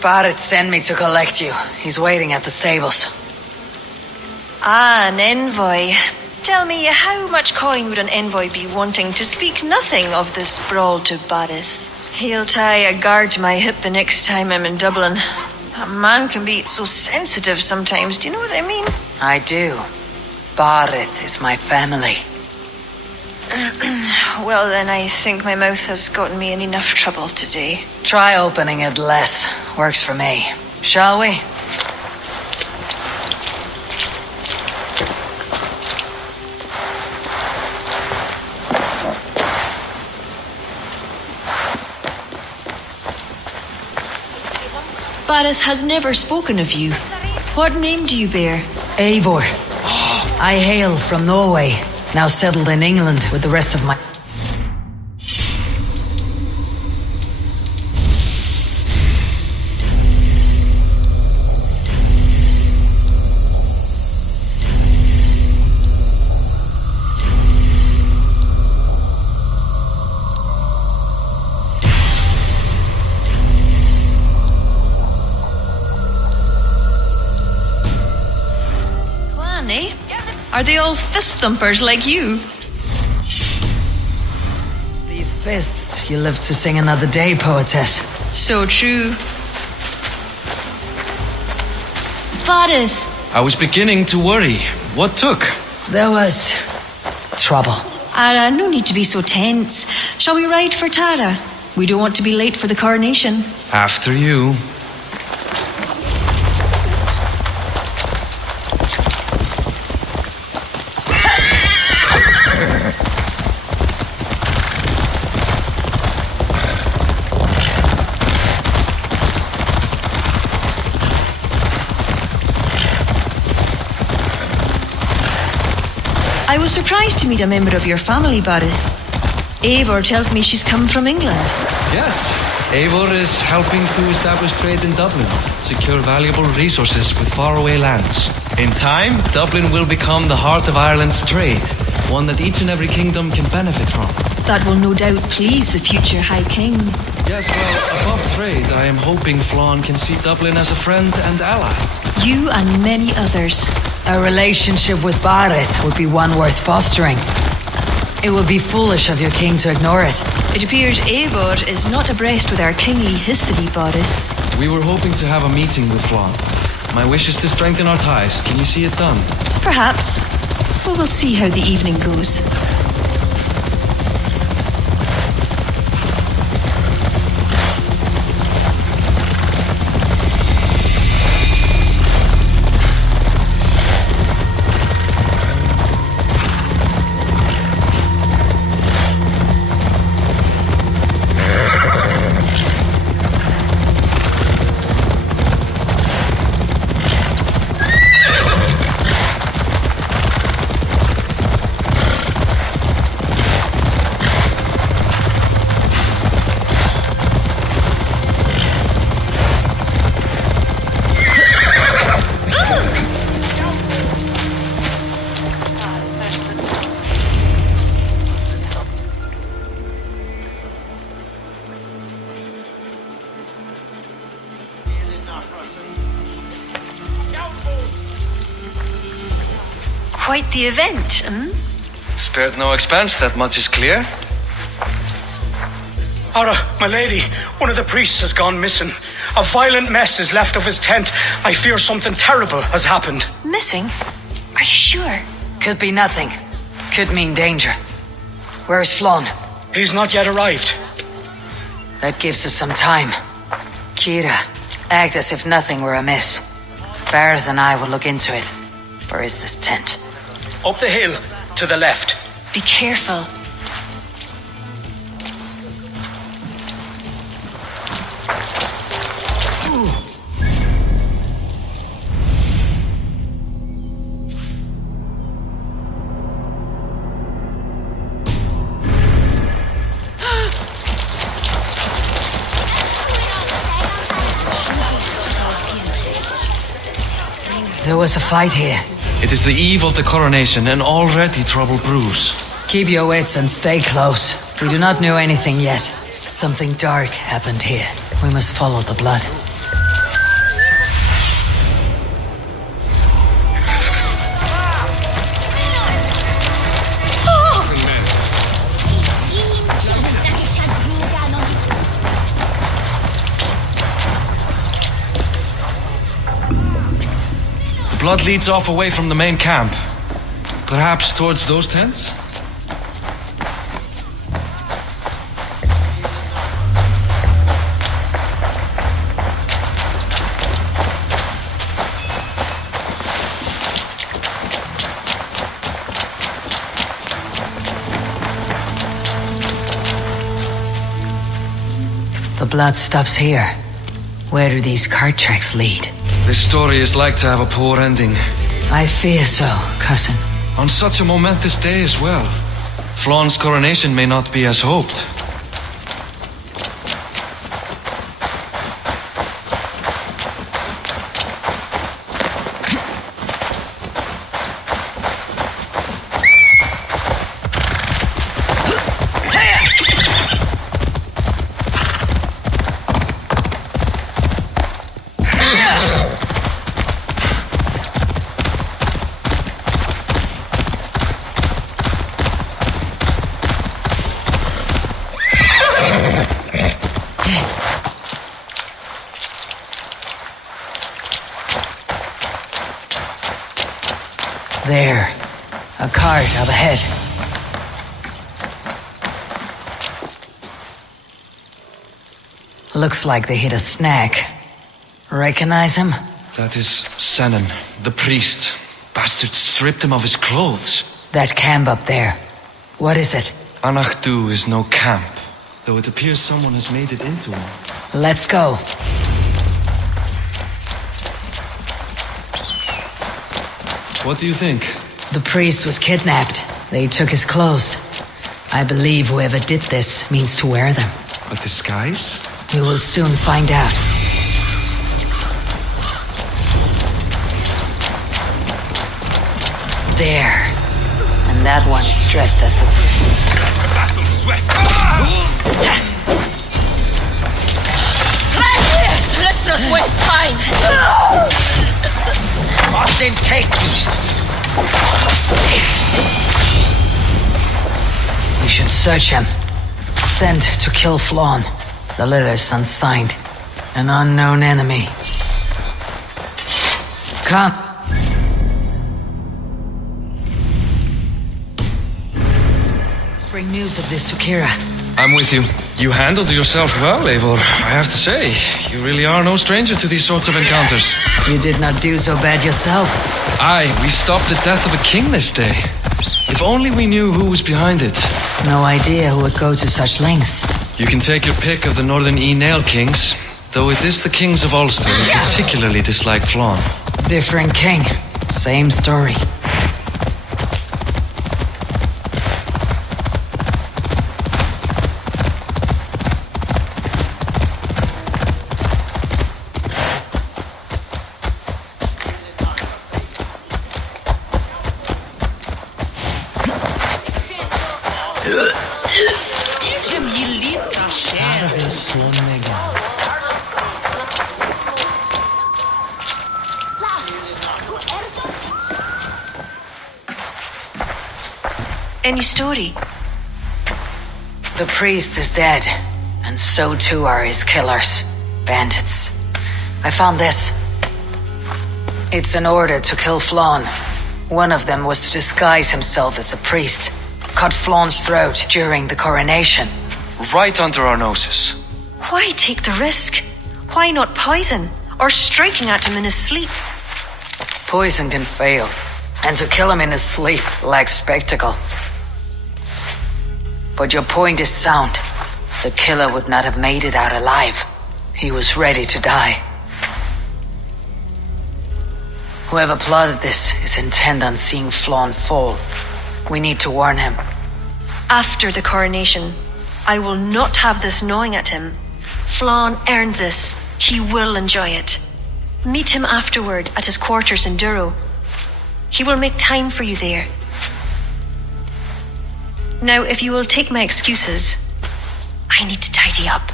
Barrett sent me to collect you. He's waiting at the stables. Ah, an envoy. Tell me, how much coin would an envoy be wanting to speak nothing of this brawl to Barrett? He'll tie a guard to my hip the next time I'm in Dublin. A man can be so sensitive sometimes, do you know what I mean? I do. Barrett is my family. Well, then I think my mouth has gotten me in enough trouble today. Try opening it less. Works for me. Shall we? Barrett has never spoken of you. What name do you bear? Eivor. I hail from Norway, now settled in England with the rest of my... Are they all fist thumpers like you? These fists, you live to sing another day, poetess. So true. Varys! I was beginning to worry. What took? There was... trouble. No need to be so tense. Shall we ride for Tara? We don't want to be late for the coronation. After you. I was surprised to meet a member of your family, Barrett. Eivor tells me she's come from England. Yes, Eivor is helping to establish trade in Dublin, secure valuable resources with faraway lands. In time, Dublin will become the heart of Ireland's trade, one that each and every kingdom can benefit from. That will no doubt please the future High King. Yes, well, above trade, I am hoping Flann can see Dublin as a friend and ally. You and many others. A relationship with Barrett would be one worth fostering. It would be foolish of your king to ignore it. It appears Eivor is not abreast with our kingly history, Barrett. We were hoping to have a meeting with Flann. My wish is to strengthen our ties. Can you see it done? Perhaps. But we'll see how the evening goes. quite the event, Spared no expense, that much is clear. Ara, my lady, one of the priests has gone missing. A violent mess is left of his tent. I fear something terrible has happened. Missing? Are you sure? Could be nothing. Could mean danger. Where's Flon? He's not yet arrived. That gives us some time. Kira, act as if nothing were amiss. Barrett and I will look into it. Where is this tent? Up the hill, to the left. Be careful. There was a fight here. It is the eve of the coronation, and already trouble brews. Keep your wits and stay close. We do not know anything yet. Something dark happened here. We must follow the blood. Blood leads off away from the main camp. Perhaps towards those tents? The blood stops here. Where do these cart tracks lead? This story is like to have a poor ending. I fear so, cousin. On such a momentous day as well. Flaun's coronation may not be as hoped. There. A cart up ahead. Looks like they hit a snag. Recognize him? That is Senan, the priest. Bastard stripped him of his clothes. That camp up there. What is it? Anachdu is no camp, though it appears someone has made it into one. Let's go. What do you think? The priest was kidnapped. They took his clothes. I believe whoever did this means to wear them. A disguise? We will soon find out. There. And that one is dressed as the Let's not waste time. Austin, take We should search him. Sent to kill Flaun. The letter is unsigned. An unknown enemy. Come. Let's bring news of this to Kira. I'm with you. You handled yourself well, Eivor. I have to say, you really are no stranger to these sorts of encounters. You did not do so bad yourself. Aye, we stopped the death of a king this day. If only we knew who was behind it. No idea who would go to such lengths. You can take your pick of the Northern Nail kings, though it is the kings of Ulster who particularly dislike Flaun. Different king. Same story. Any story? The priest is dead, and so too are his killers. Bandits. I found this. It's an order to kill Flann. One of them was to disguise himself as a priest. Cut Flann's throat during the coronation. Right under our noses. Why take the risk? Why not poison? Or striking at him in his sleep? Poison can fail, and to kill him in his sleep lacks spectacle. But your point is sound. The killer would not have made it out alive. He was ready to die. Whoever plotted this is intent on seeing Flann fall. We need to warn him. After the coronation, I will not have this gnawing at him. Flann earned this. He will enjoy it. Meet him afterward at his quarters in Duro. He will make time for you there. Now, if you will take my excuses, I need to tidy up.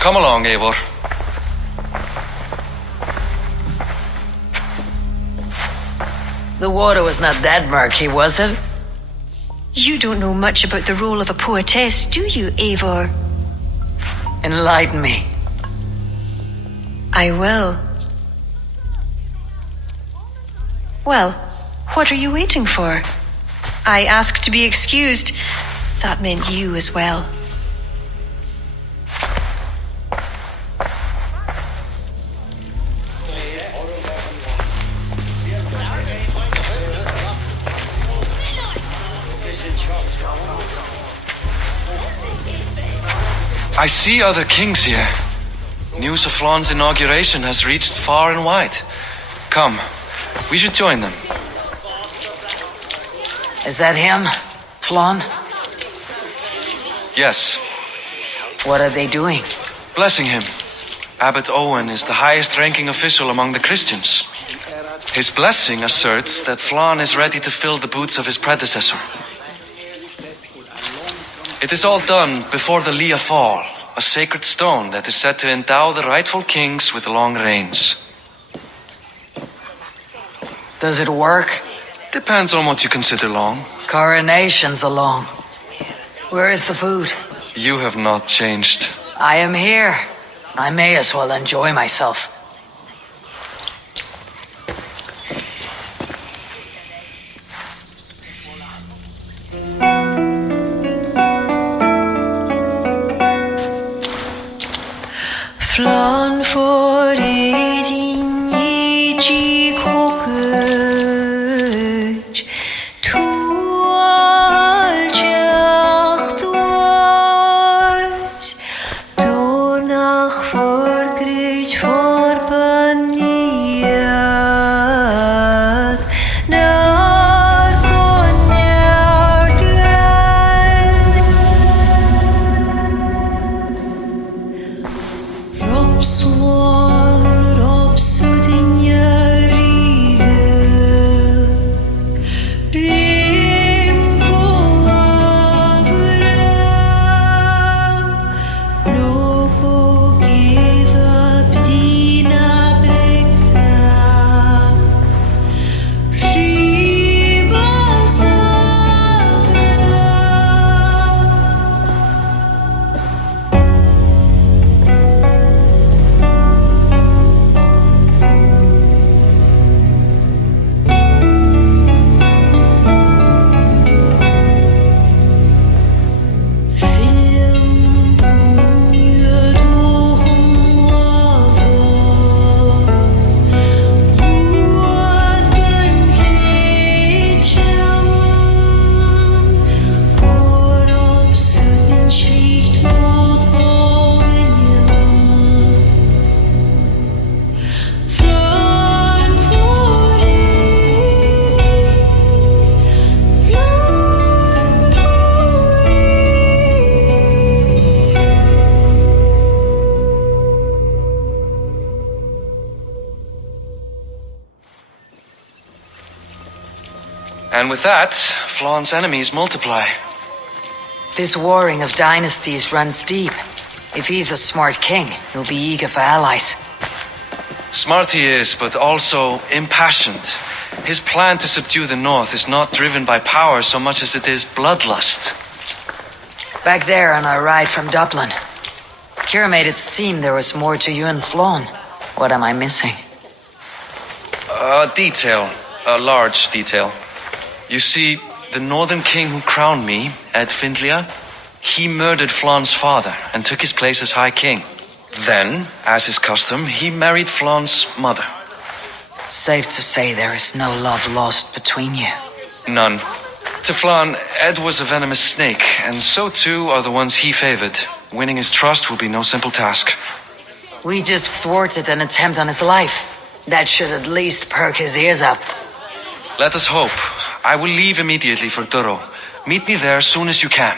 Come along, Eivor. The water was not that murky, was it? You don't know much about the role of a poetess, do you, Eivor? Enlighten me. I will. Well, what are you waiting for? I asked to be excused. That meant you as well. I see other kings here. News of Flann's inauguration has reached far and wide. Come, we should join them. Is that him, Flann? Yes. What are they doing? Blessing him. Abbot Owen is the highest ranking official among the Christians. His blessing asserts that Flann is ready to fill the boots of his predecessor. It is all done before the Lia Fall, a sacred stone that is said to endow the rightful kings with long reigns. Does it work? Depends on what you consider long. Coronations are long. Where is the food? You have not changed. I am here. I may as well enjoy myself. Flann for din i kokøj, tu aljacht was, donach forgrit forbaniat, nar konjart Robswan, Robsudin Yarige Brim Koabra Noko Giva Bdina Brekta Riba Savra Film bunje duchen lava Uad gan gnetjam Korop sudin schlicht not bogenjem Flann for And with that, Flann's enemies multiply. This warring of dynasties runs deep. If he's a smart king, he'll be eager for allies. Smart he is, but also impassioned. His plan to subdue the north is not driven by power so much as it is bloodlust. Back there on our ride from Dublin, Kira made it seem there was more to you and Flann. What am I missing? A detail. A large detail. You see, the northern king who crowned me, Ed Findlia, he murdered Flann's father and took his place as High King. Then, as is custom, he married Flann's mother. Safe to say there is no love lost between you. None. To Flann, Ed was a venomous snake, and so too are the ones he favored. Winning his trust will be no simple task. We just thwarted an attempt on his life. That should at least perk his ears up. Let us hope. I will leave immediately for Duro. Meet me there as soon as you can.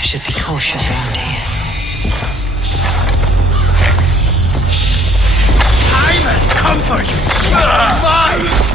Should be cautious around here. Time has come for you! Mine!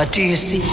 What do you see?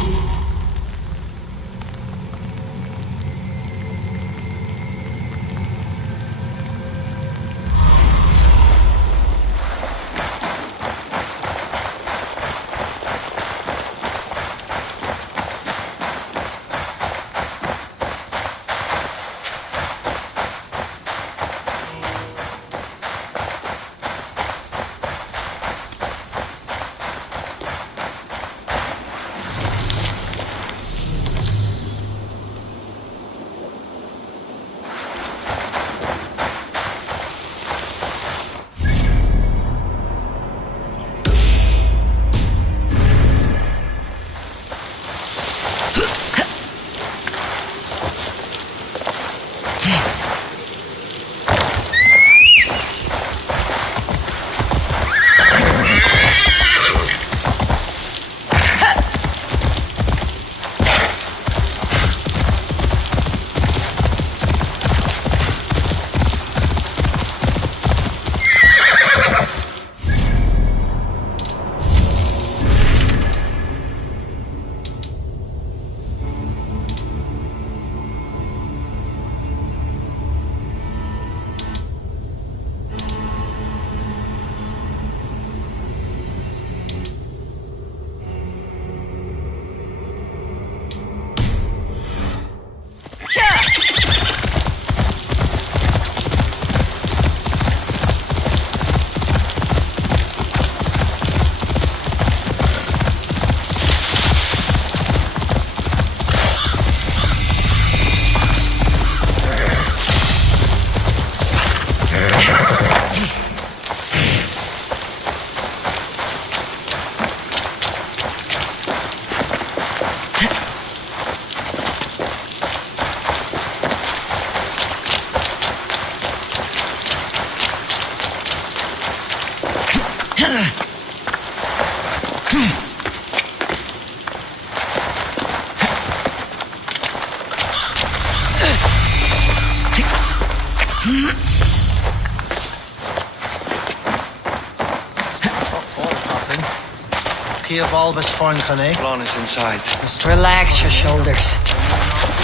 Kia Bulbous Fun Connect. Flann is inside. Just relax your shoulders.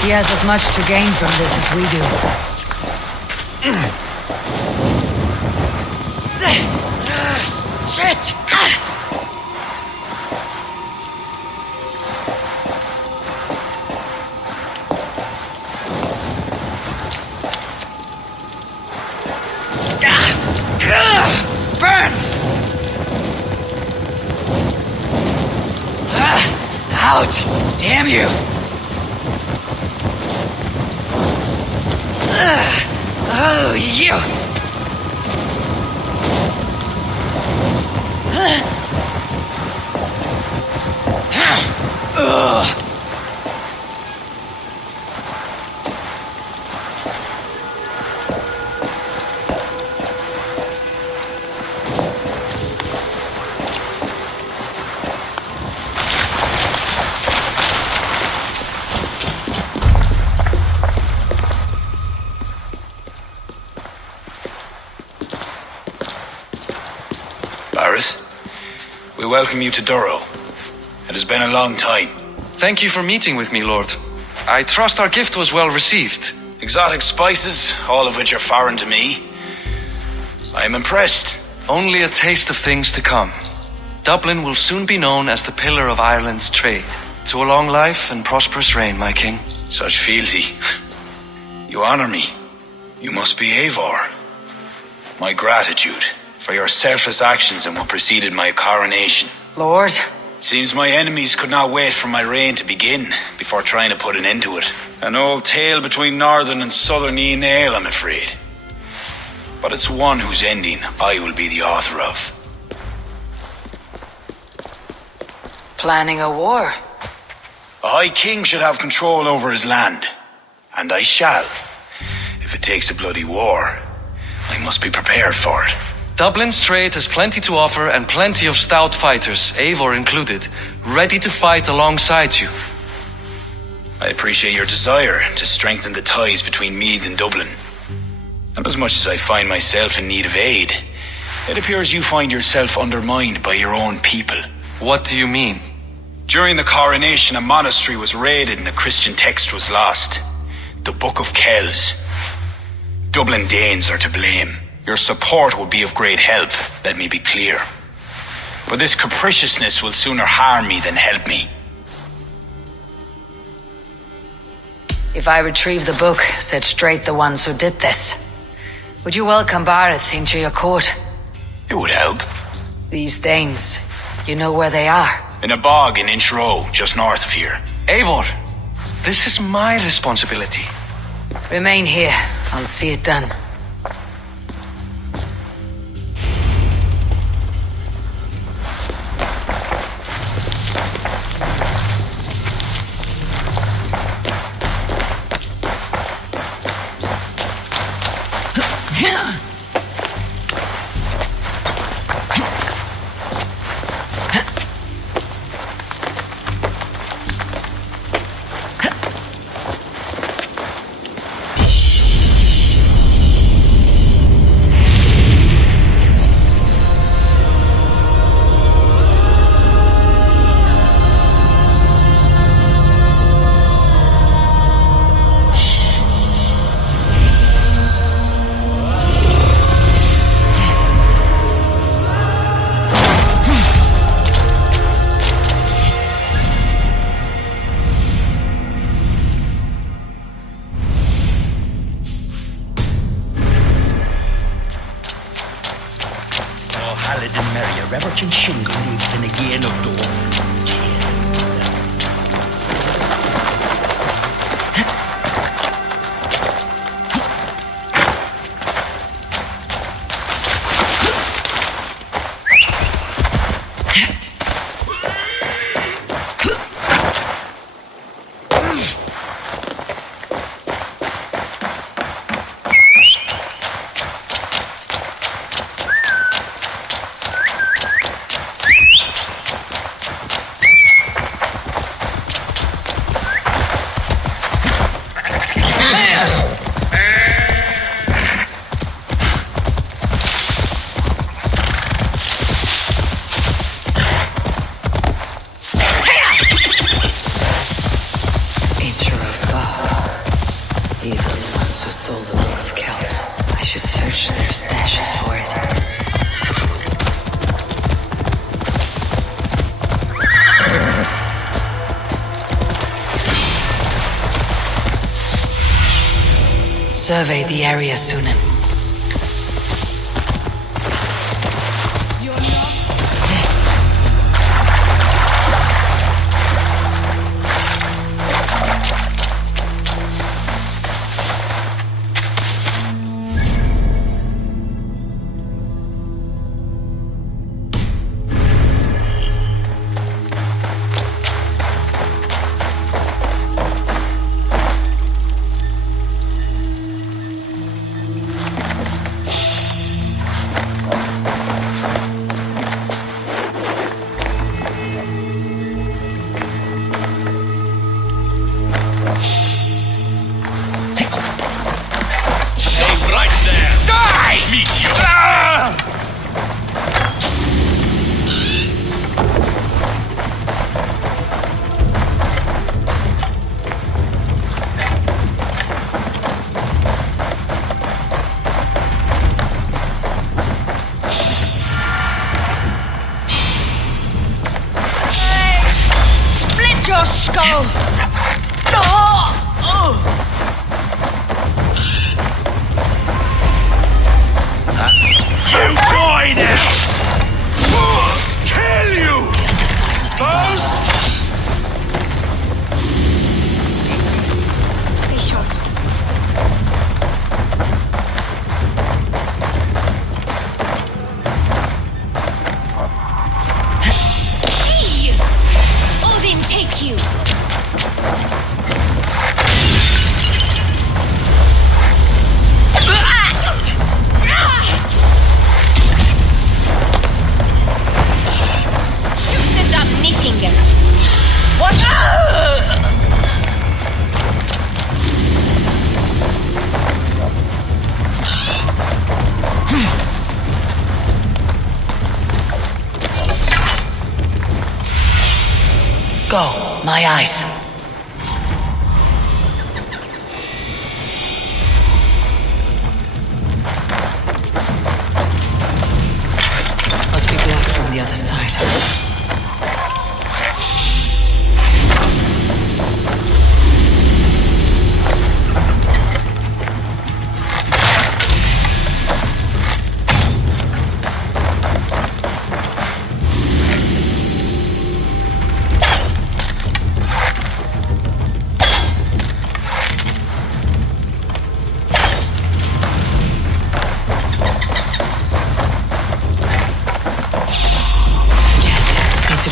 He has as much to gain from this as we do. Shit! Burns! Ouch! Damn you! Oh, you! Ugh! We welcome you to Durrow. It has been a long time. Thank you for meeting with me, Lord. I trust our gift was well received. Exotic spices, all of which are foreign to me. I am impressed. Only a taste of things to come. Dublin will soon be known as the pillar of Ireland's trade. To a long life and prosperous reign, my king. Such fealty. You honor me. You must be Eivor. My gratitude for your selfless actions and what preceded my coronation. Lord? It seems my enemies could not wait for my reign to begin before trying to put an end to it. An old tale between northern and southern Ian, I'm afraid. But it's one whose ending I will be the author of. Planning a war? A High King should have control over his land. And I shall. If it takes a bloody war, I must be prepared for it. Dublin's trade has plenty to offer and plenty of stout fighters, Eivor included, ready to fight alongside you. I appreciate your desire to strengthen the ties between Meath and Dublin. And as much as I find myself in need of aid, it appears you find yourself undermined by your own people. What do you mean? During the coronation, a monastery was raided and a Christian text was lost. The Book of Kells. Dublin Danes are to blame. Your support would be of great help, let me be clear. But this capriciousness will sooner harm me than help me. If I retrieve the book, set straight the ones who did this, would you welcome Bareth into your court? It would help. These Danes, you know where they are? In a bog in Inch Row, just north of here. Eivor, this is my responsibility. Remain here. I'll see it done. Reverton Shingle lived in a year of door. survey the area, Sunan. Your skull! You die now! Kill you! The other side must be closed. Stay short. Odin take you! Go, my eyes. Must be blocked from the other side.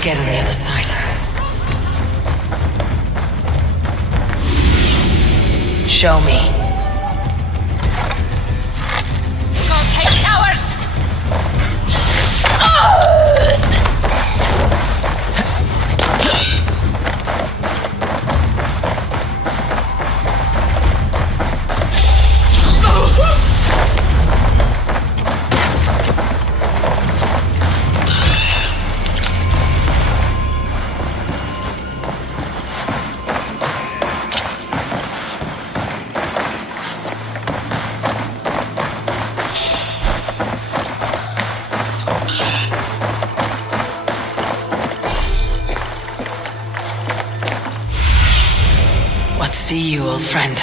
Get on the other side. Show me. Okay, coward! What see you, old friend?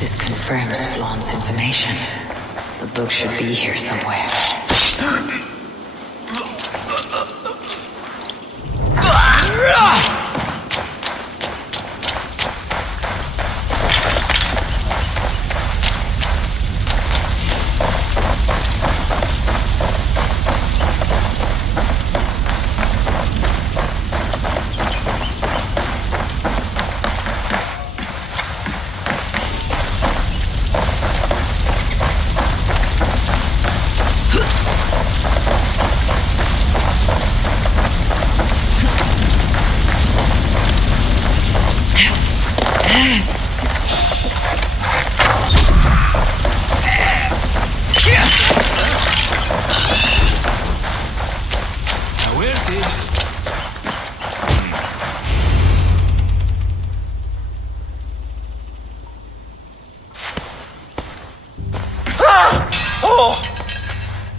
This confirms Flawn's information. The book should be here somewhere.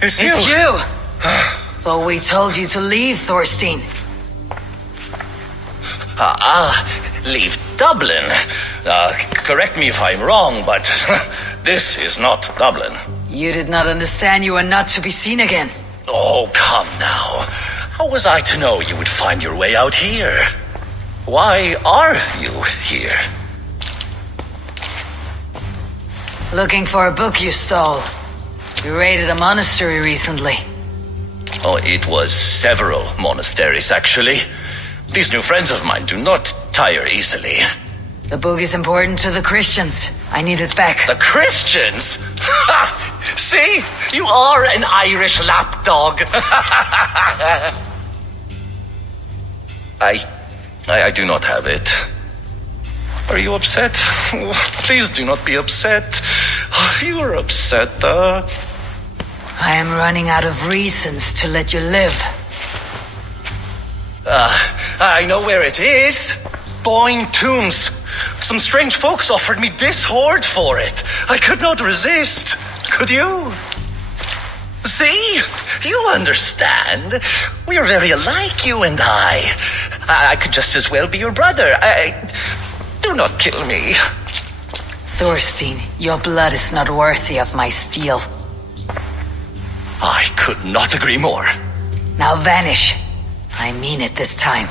It's you! Thought we told you to leave, Thorstein. Leave Dublin. Correct me if I'm wrong, but this is not Dublin. You did not understand you were not to be seen again. Oh, come now. How was I to know you would find your way out here? Why are you here? Looking for a book you stole. You raided a monastery recently. Oh, it was several monasteries, actually. These new friends of mine do not tire easily. The book is important to the Christians. I need it back. The Christians? Ha! See? You are an Irish lapdog. I do not have it. Are you upset? Please do not be upset. You are upset, I am running out of reasons to let you live. I know where it is. Boyne Tombs. Some strange folks offered me this hoard for it. I could not resist. Could you? See? You understand. We are very alike, you and I. I could just as well be your brother. Do not kill me. Thorstein, your blood is not worthy of my steel. I could not agree more. Now vanish. I mean it this time.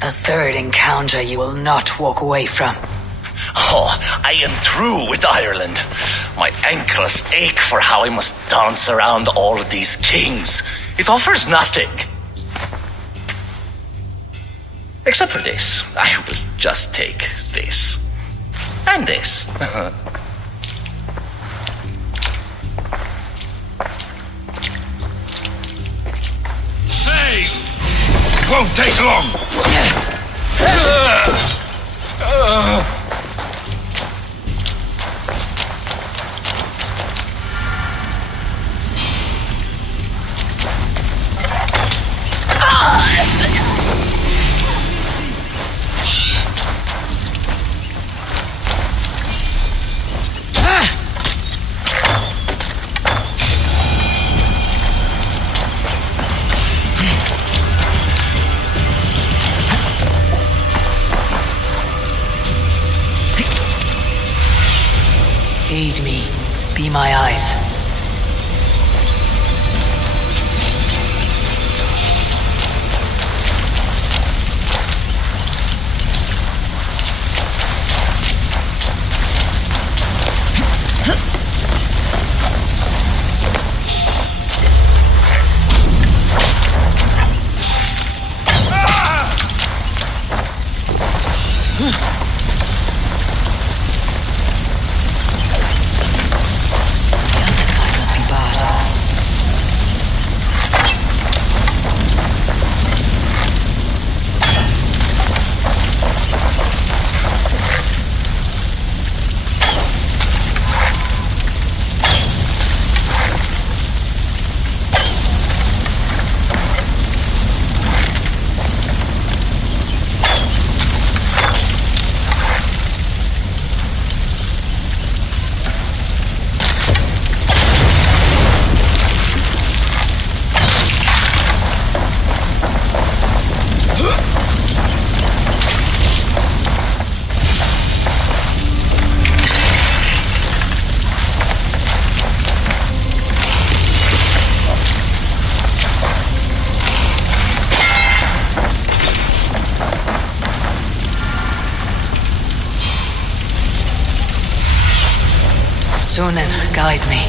A third encounter you will not walk away from. Oh, I am through with Ireland. My ankles ache for how I must dance around all of these kings. It offers nothing. Except for this. I will just take this. And this. Hey! It won't take long! Aid me. Be my eyes. Sunan, guide me.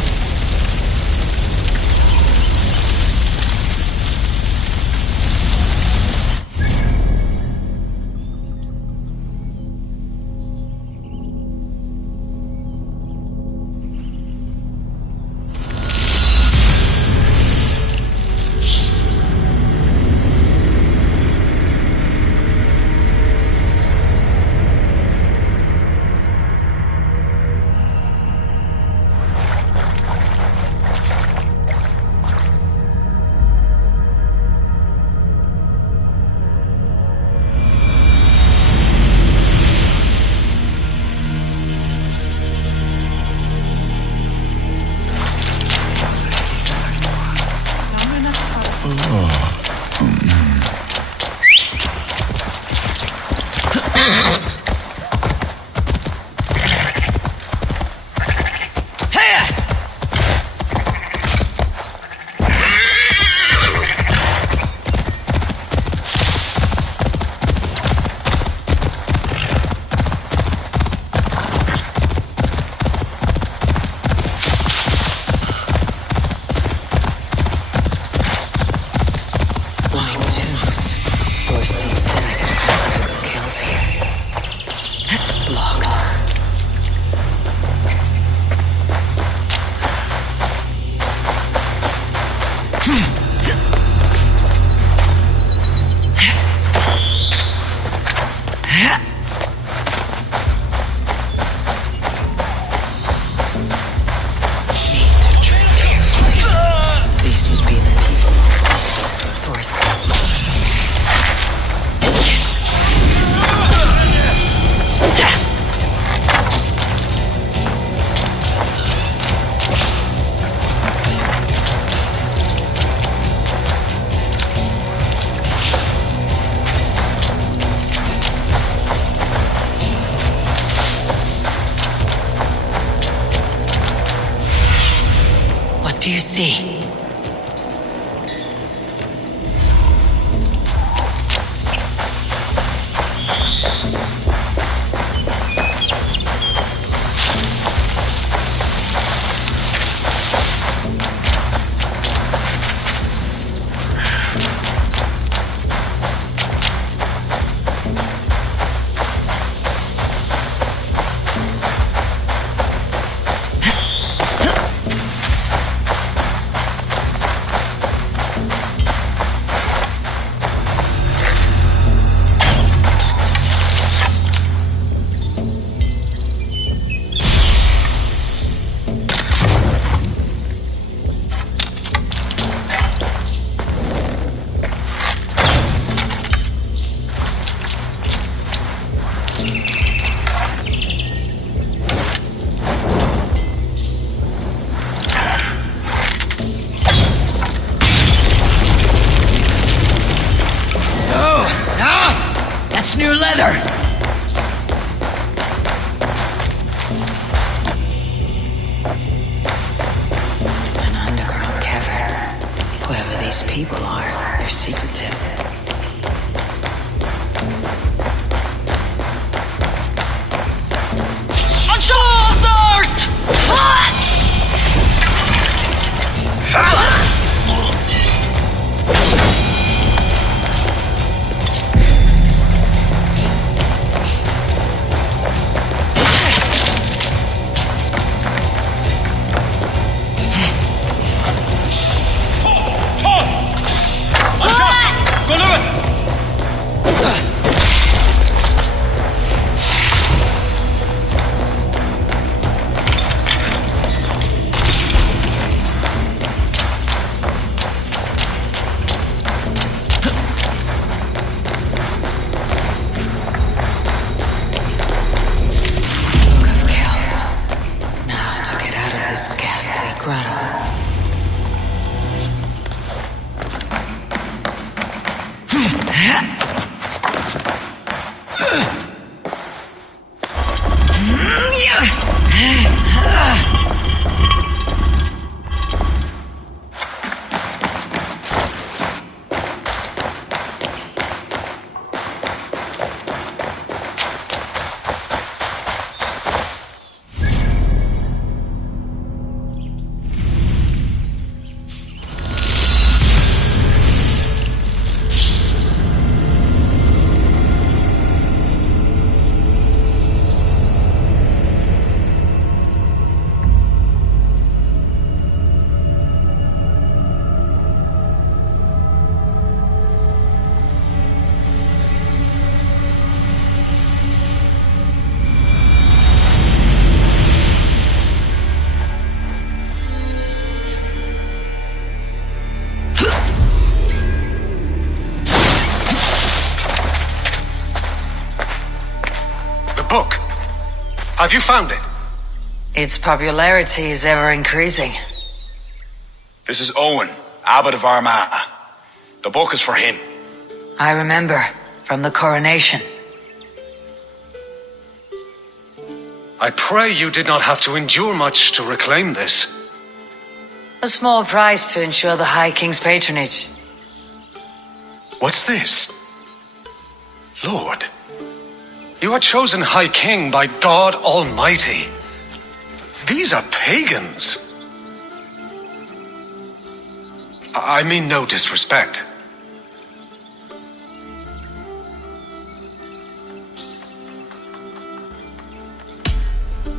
What do you see? That's new leather! An underground cavern. Whoever these people are, they're secretive. book. Have you found it? Its popularity is ever increasing. This is Owen, Abbot of Armagh. The book is for him. I remember, from the coronation. I pray you did not have to endure much to reclaim this. A small price to ensure the High King's patronage. What's this? Lord, you are chosen High King by God Almighty. These are pagans. I mean no disrespect.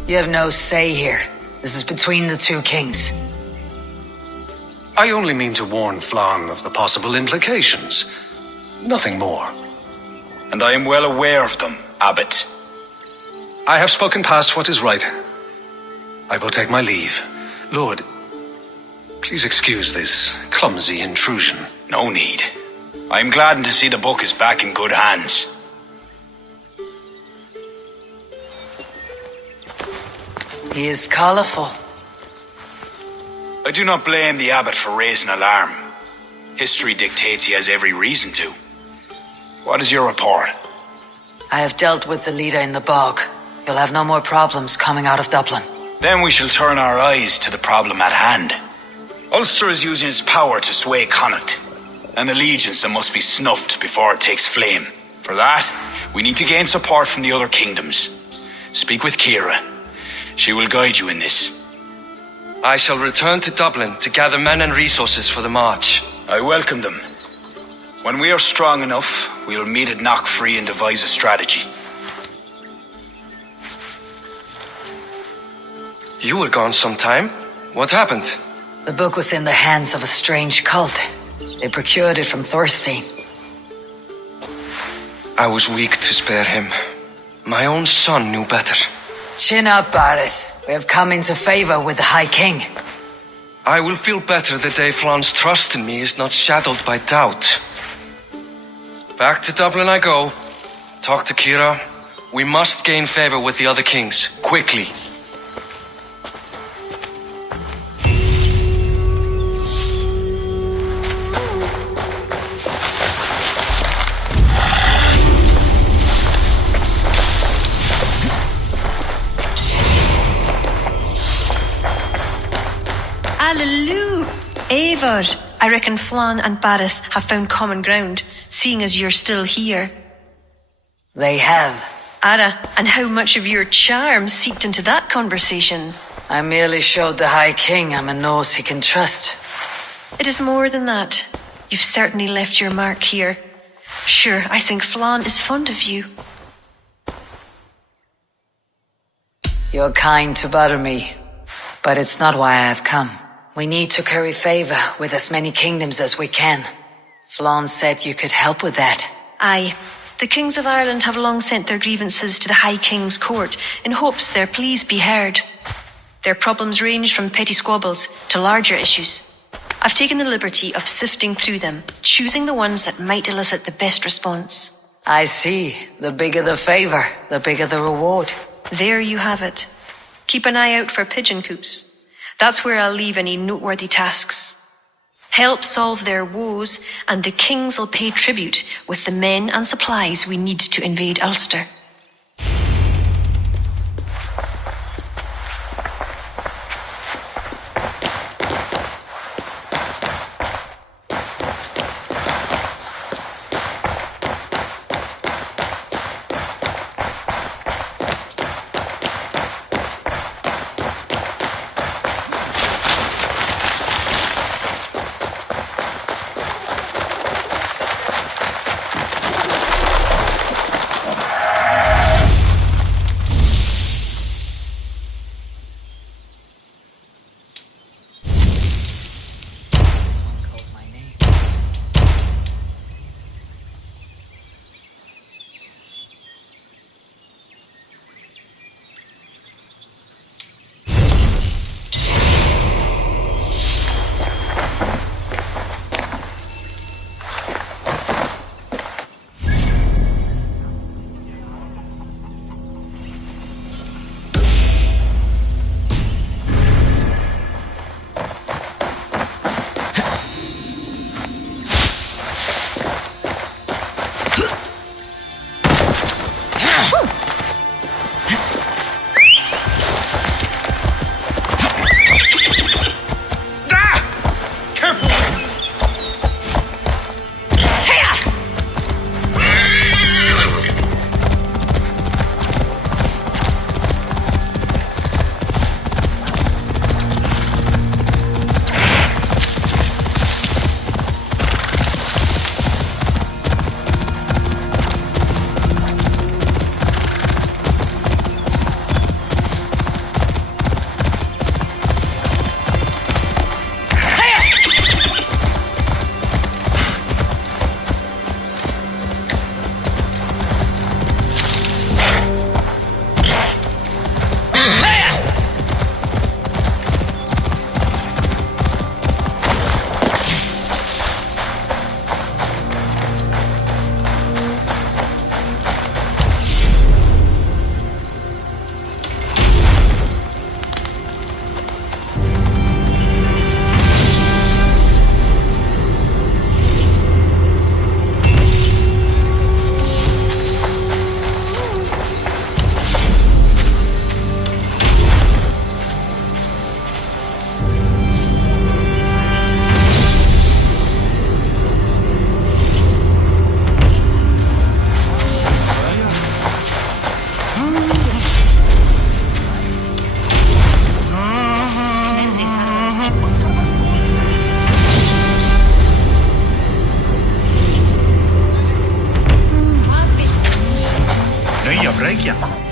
You have no say here. This is between the two kings. I only mean to warn Flann of the possible implications. Nothing more. And I am well aware of them, Abbot. I have spoken past what is right. I will take my leave. Lord, please excuse this clumsy intrusion. No need. I am gladdened to see the book is back in good hands. He is colorful. I do not blame the abbot for raising alarm. History dictates he has every reason to. What is your report? I have dealt with the leader in the bog. You'll have no more problems coming out of Dublin. Then we shall turn our eyes to the problem at hand. Ulster is using its power to sway Connacht, an allegiance that must be snuffed before it takes flame. For that, we need to gain support from the other kingdoms. Speak with Kira. She will guide you in this. I shall return to Dublin to gather men and resources for the march. I welcome them. When we are strong enough, we will meet at Knockfree and devise a strategy. You were gone some time. What happened? The book was in the hands of a strange cult. They procured it from Thorstein. I was weak to spare him. My own son knew better. Chin up, Barith. We have come into favor with the High King. I will feel better the day Flann's trust in me is not shadowed by doubt. Back to Dublin I go. Talk to Kira. We must gain favor with the other kings, quickly. Hallelujah! Eivor, I reckon Flann and Barith have found common ground, seeing as you're still here. They have. Ara, and how much of your charm seeped into that conversation? I merely showed the High King I'm a nose he can trust. It is more than that. You've certainly left your mark here. Sure, I think Flann is fond of you. You're kind to bother me, but it's not why I have come. We need to curry favor with as many kingdoms as we can. Flann said you could help with that. Aye. The kings of Ireland have long sent their grievances to the High King's court in hopes their pleas be heard. Their problems range from petty squabbles to larger issues. I've taken the liberty of sifting through them, choosing the ones that might elicit the best response. I see. The bigger the favor, the bigger the reward. There you have it. Keep an eye out for pigeon coops. That's where I'll leave any noteworthy tasks. Help solve their woes, and the kings will pay tribute with the men and supplies we need to invade Ulster. break you.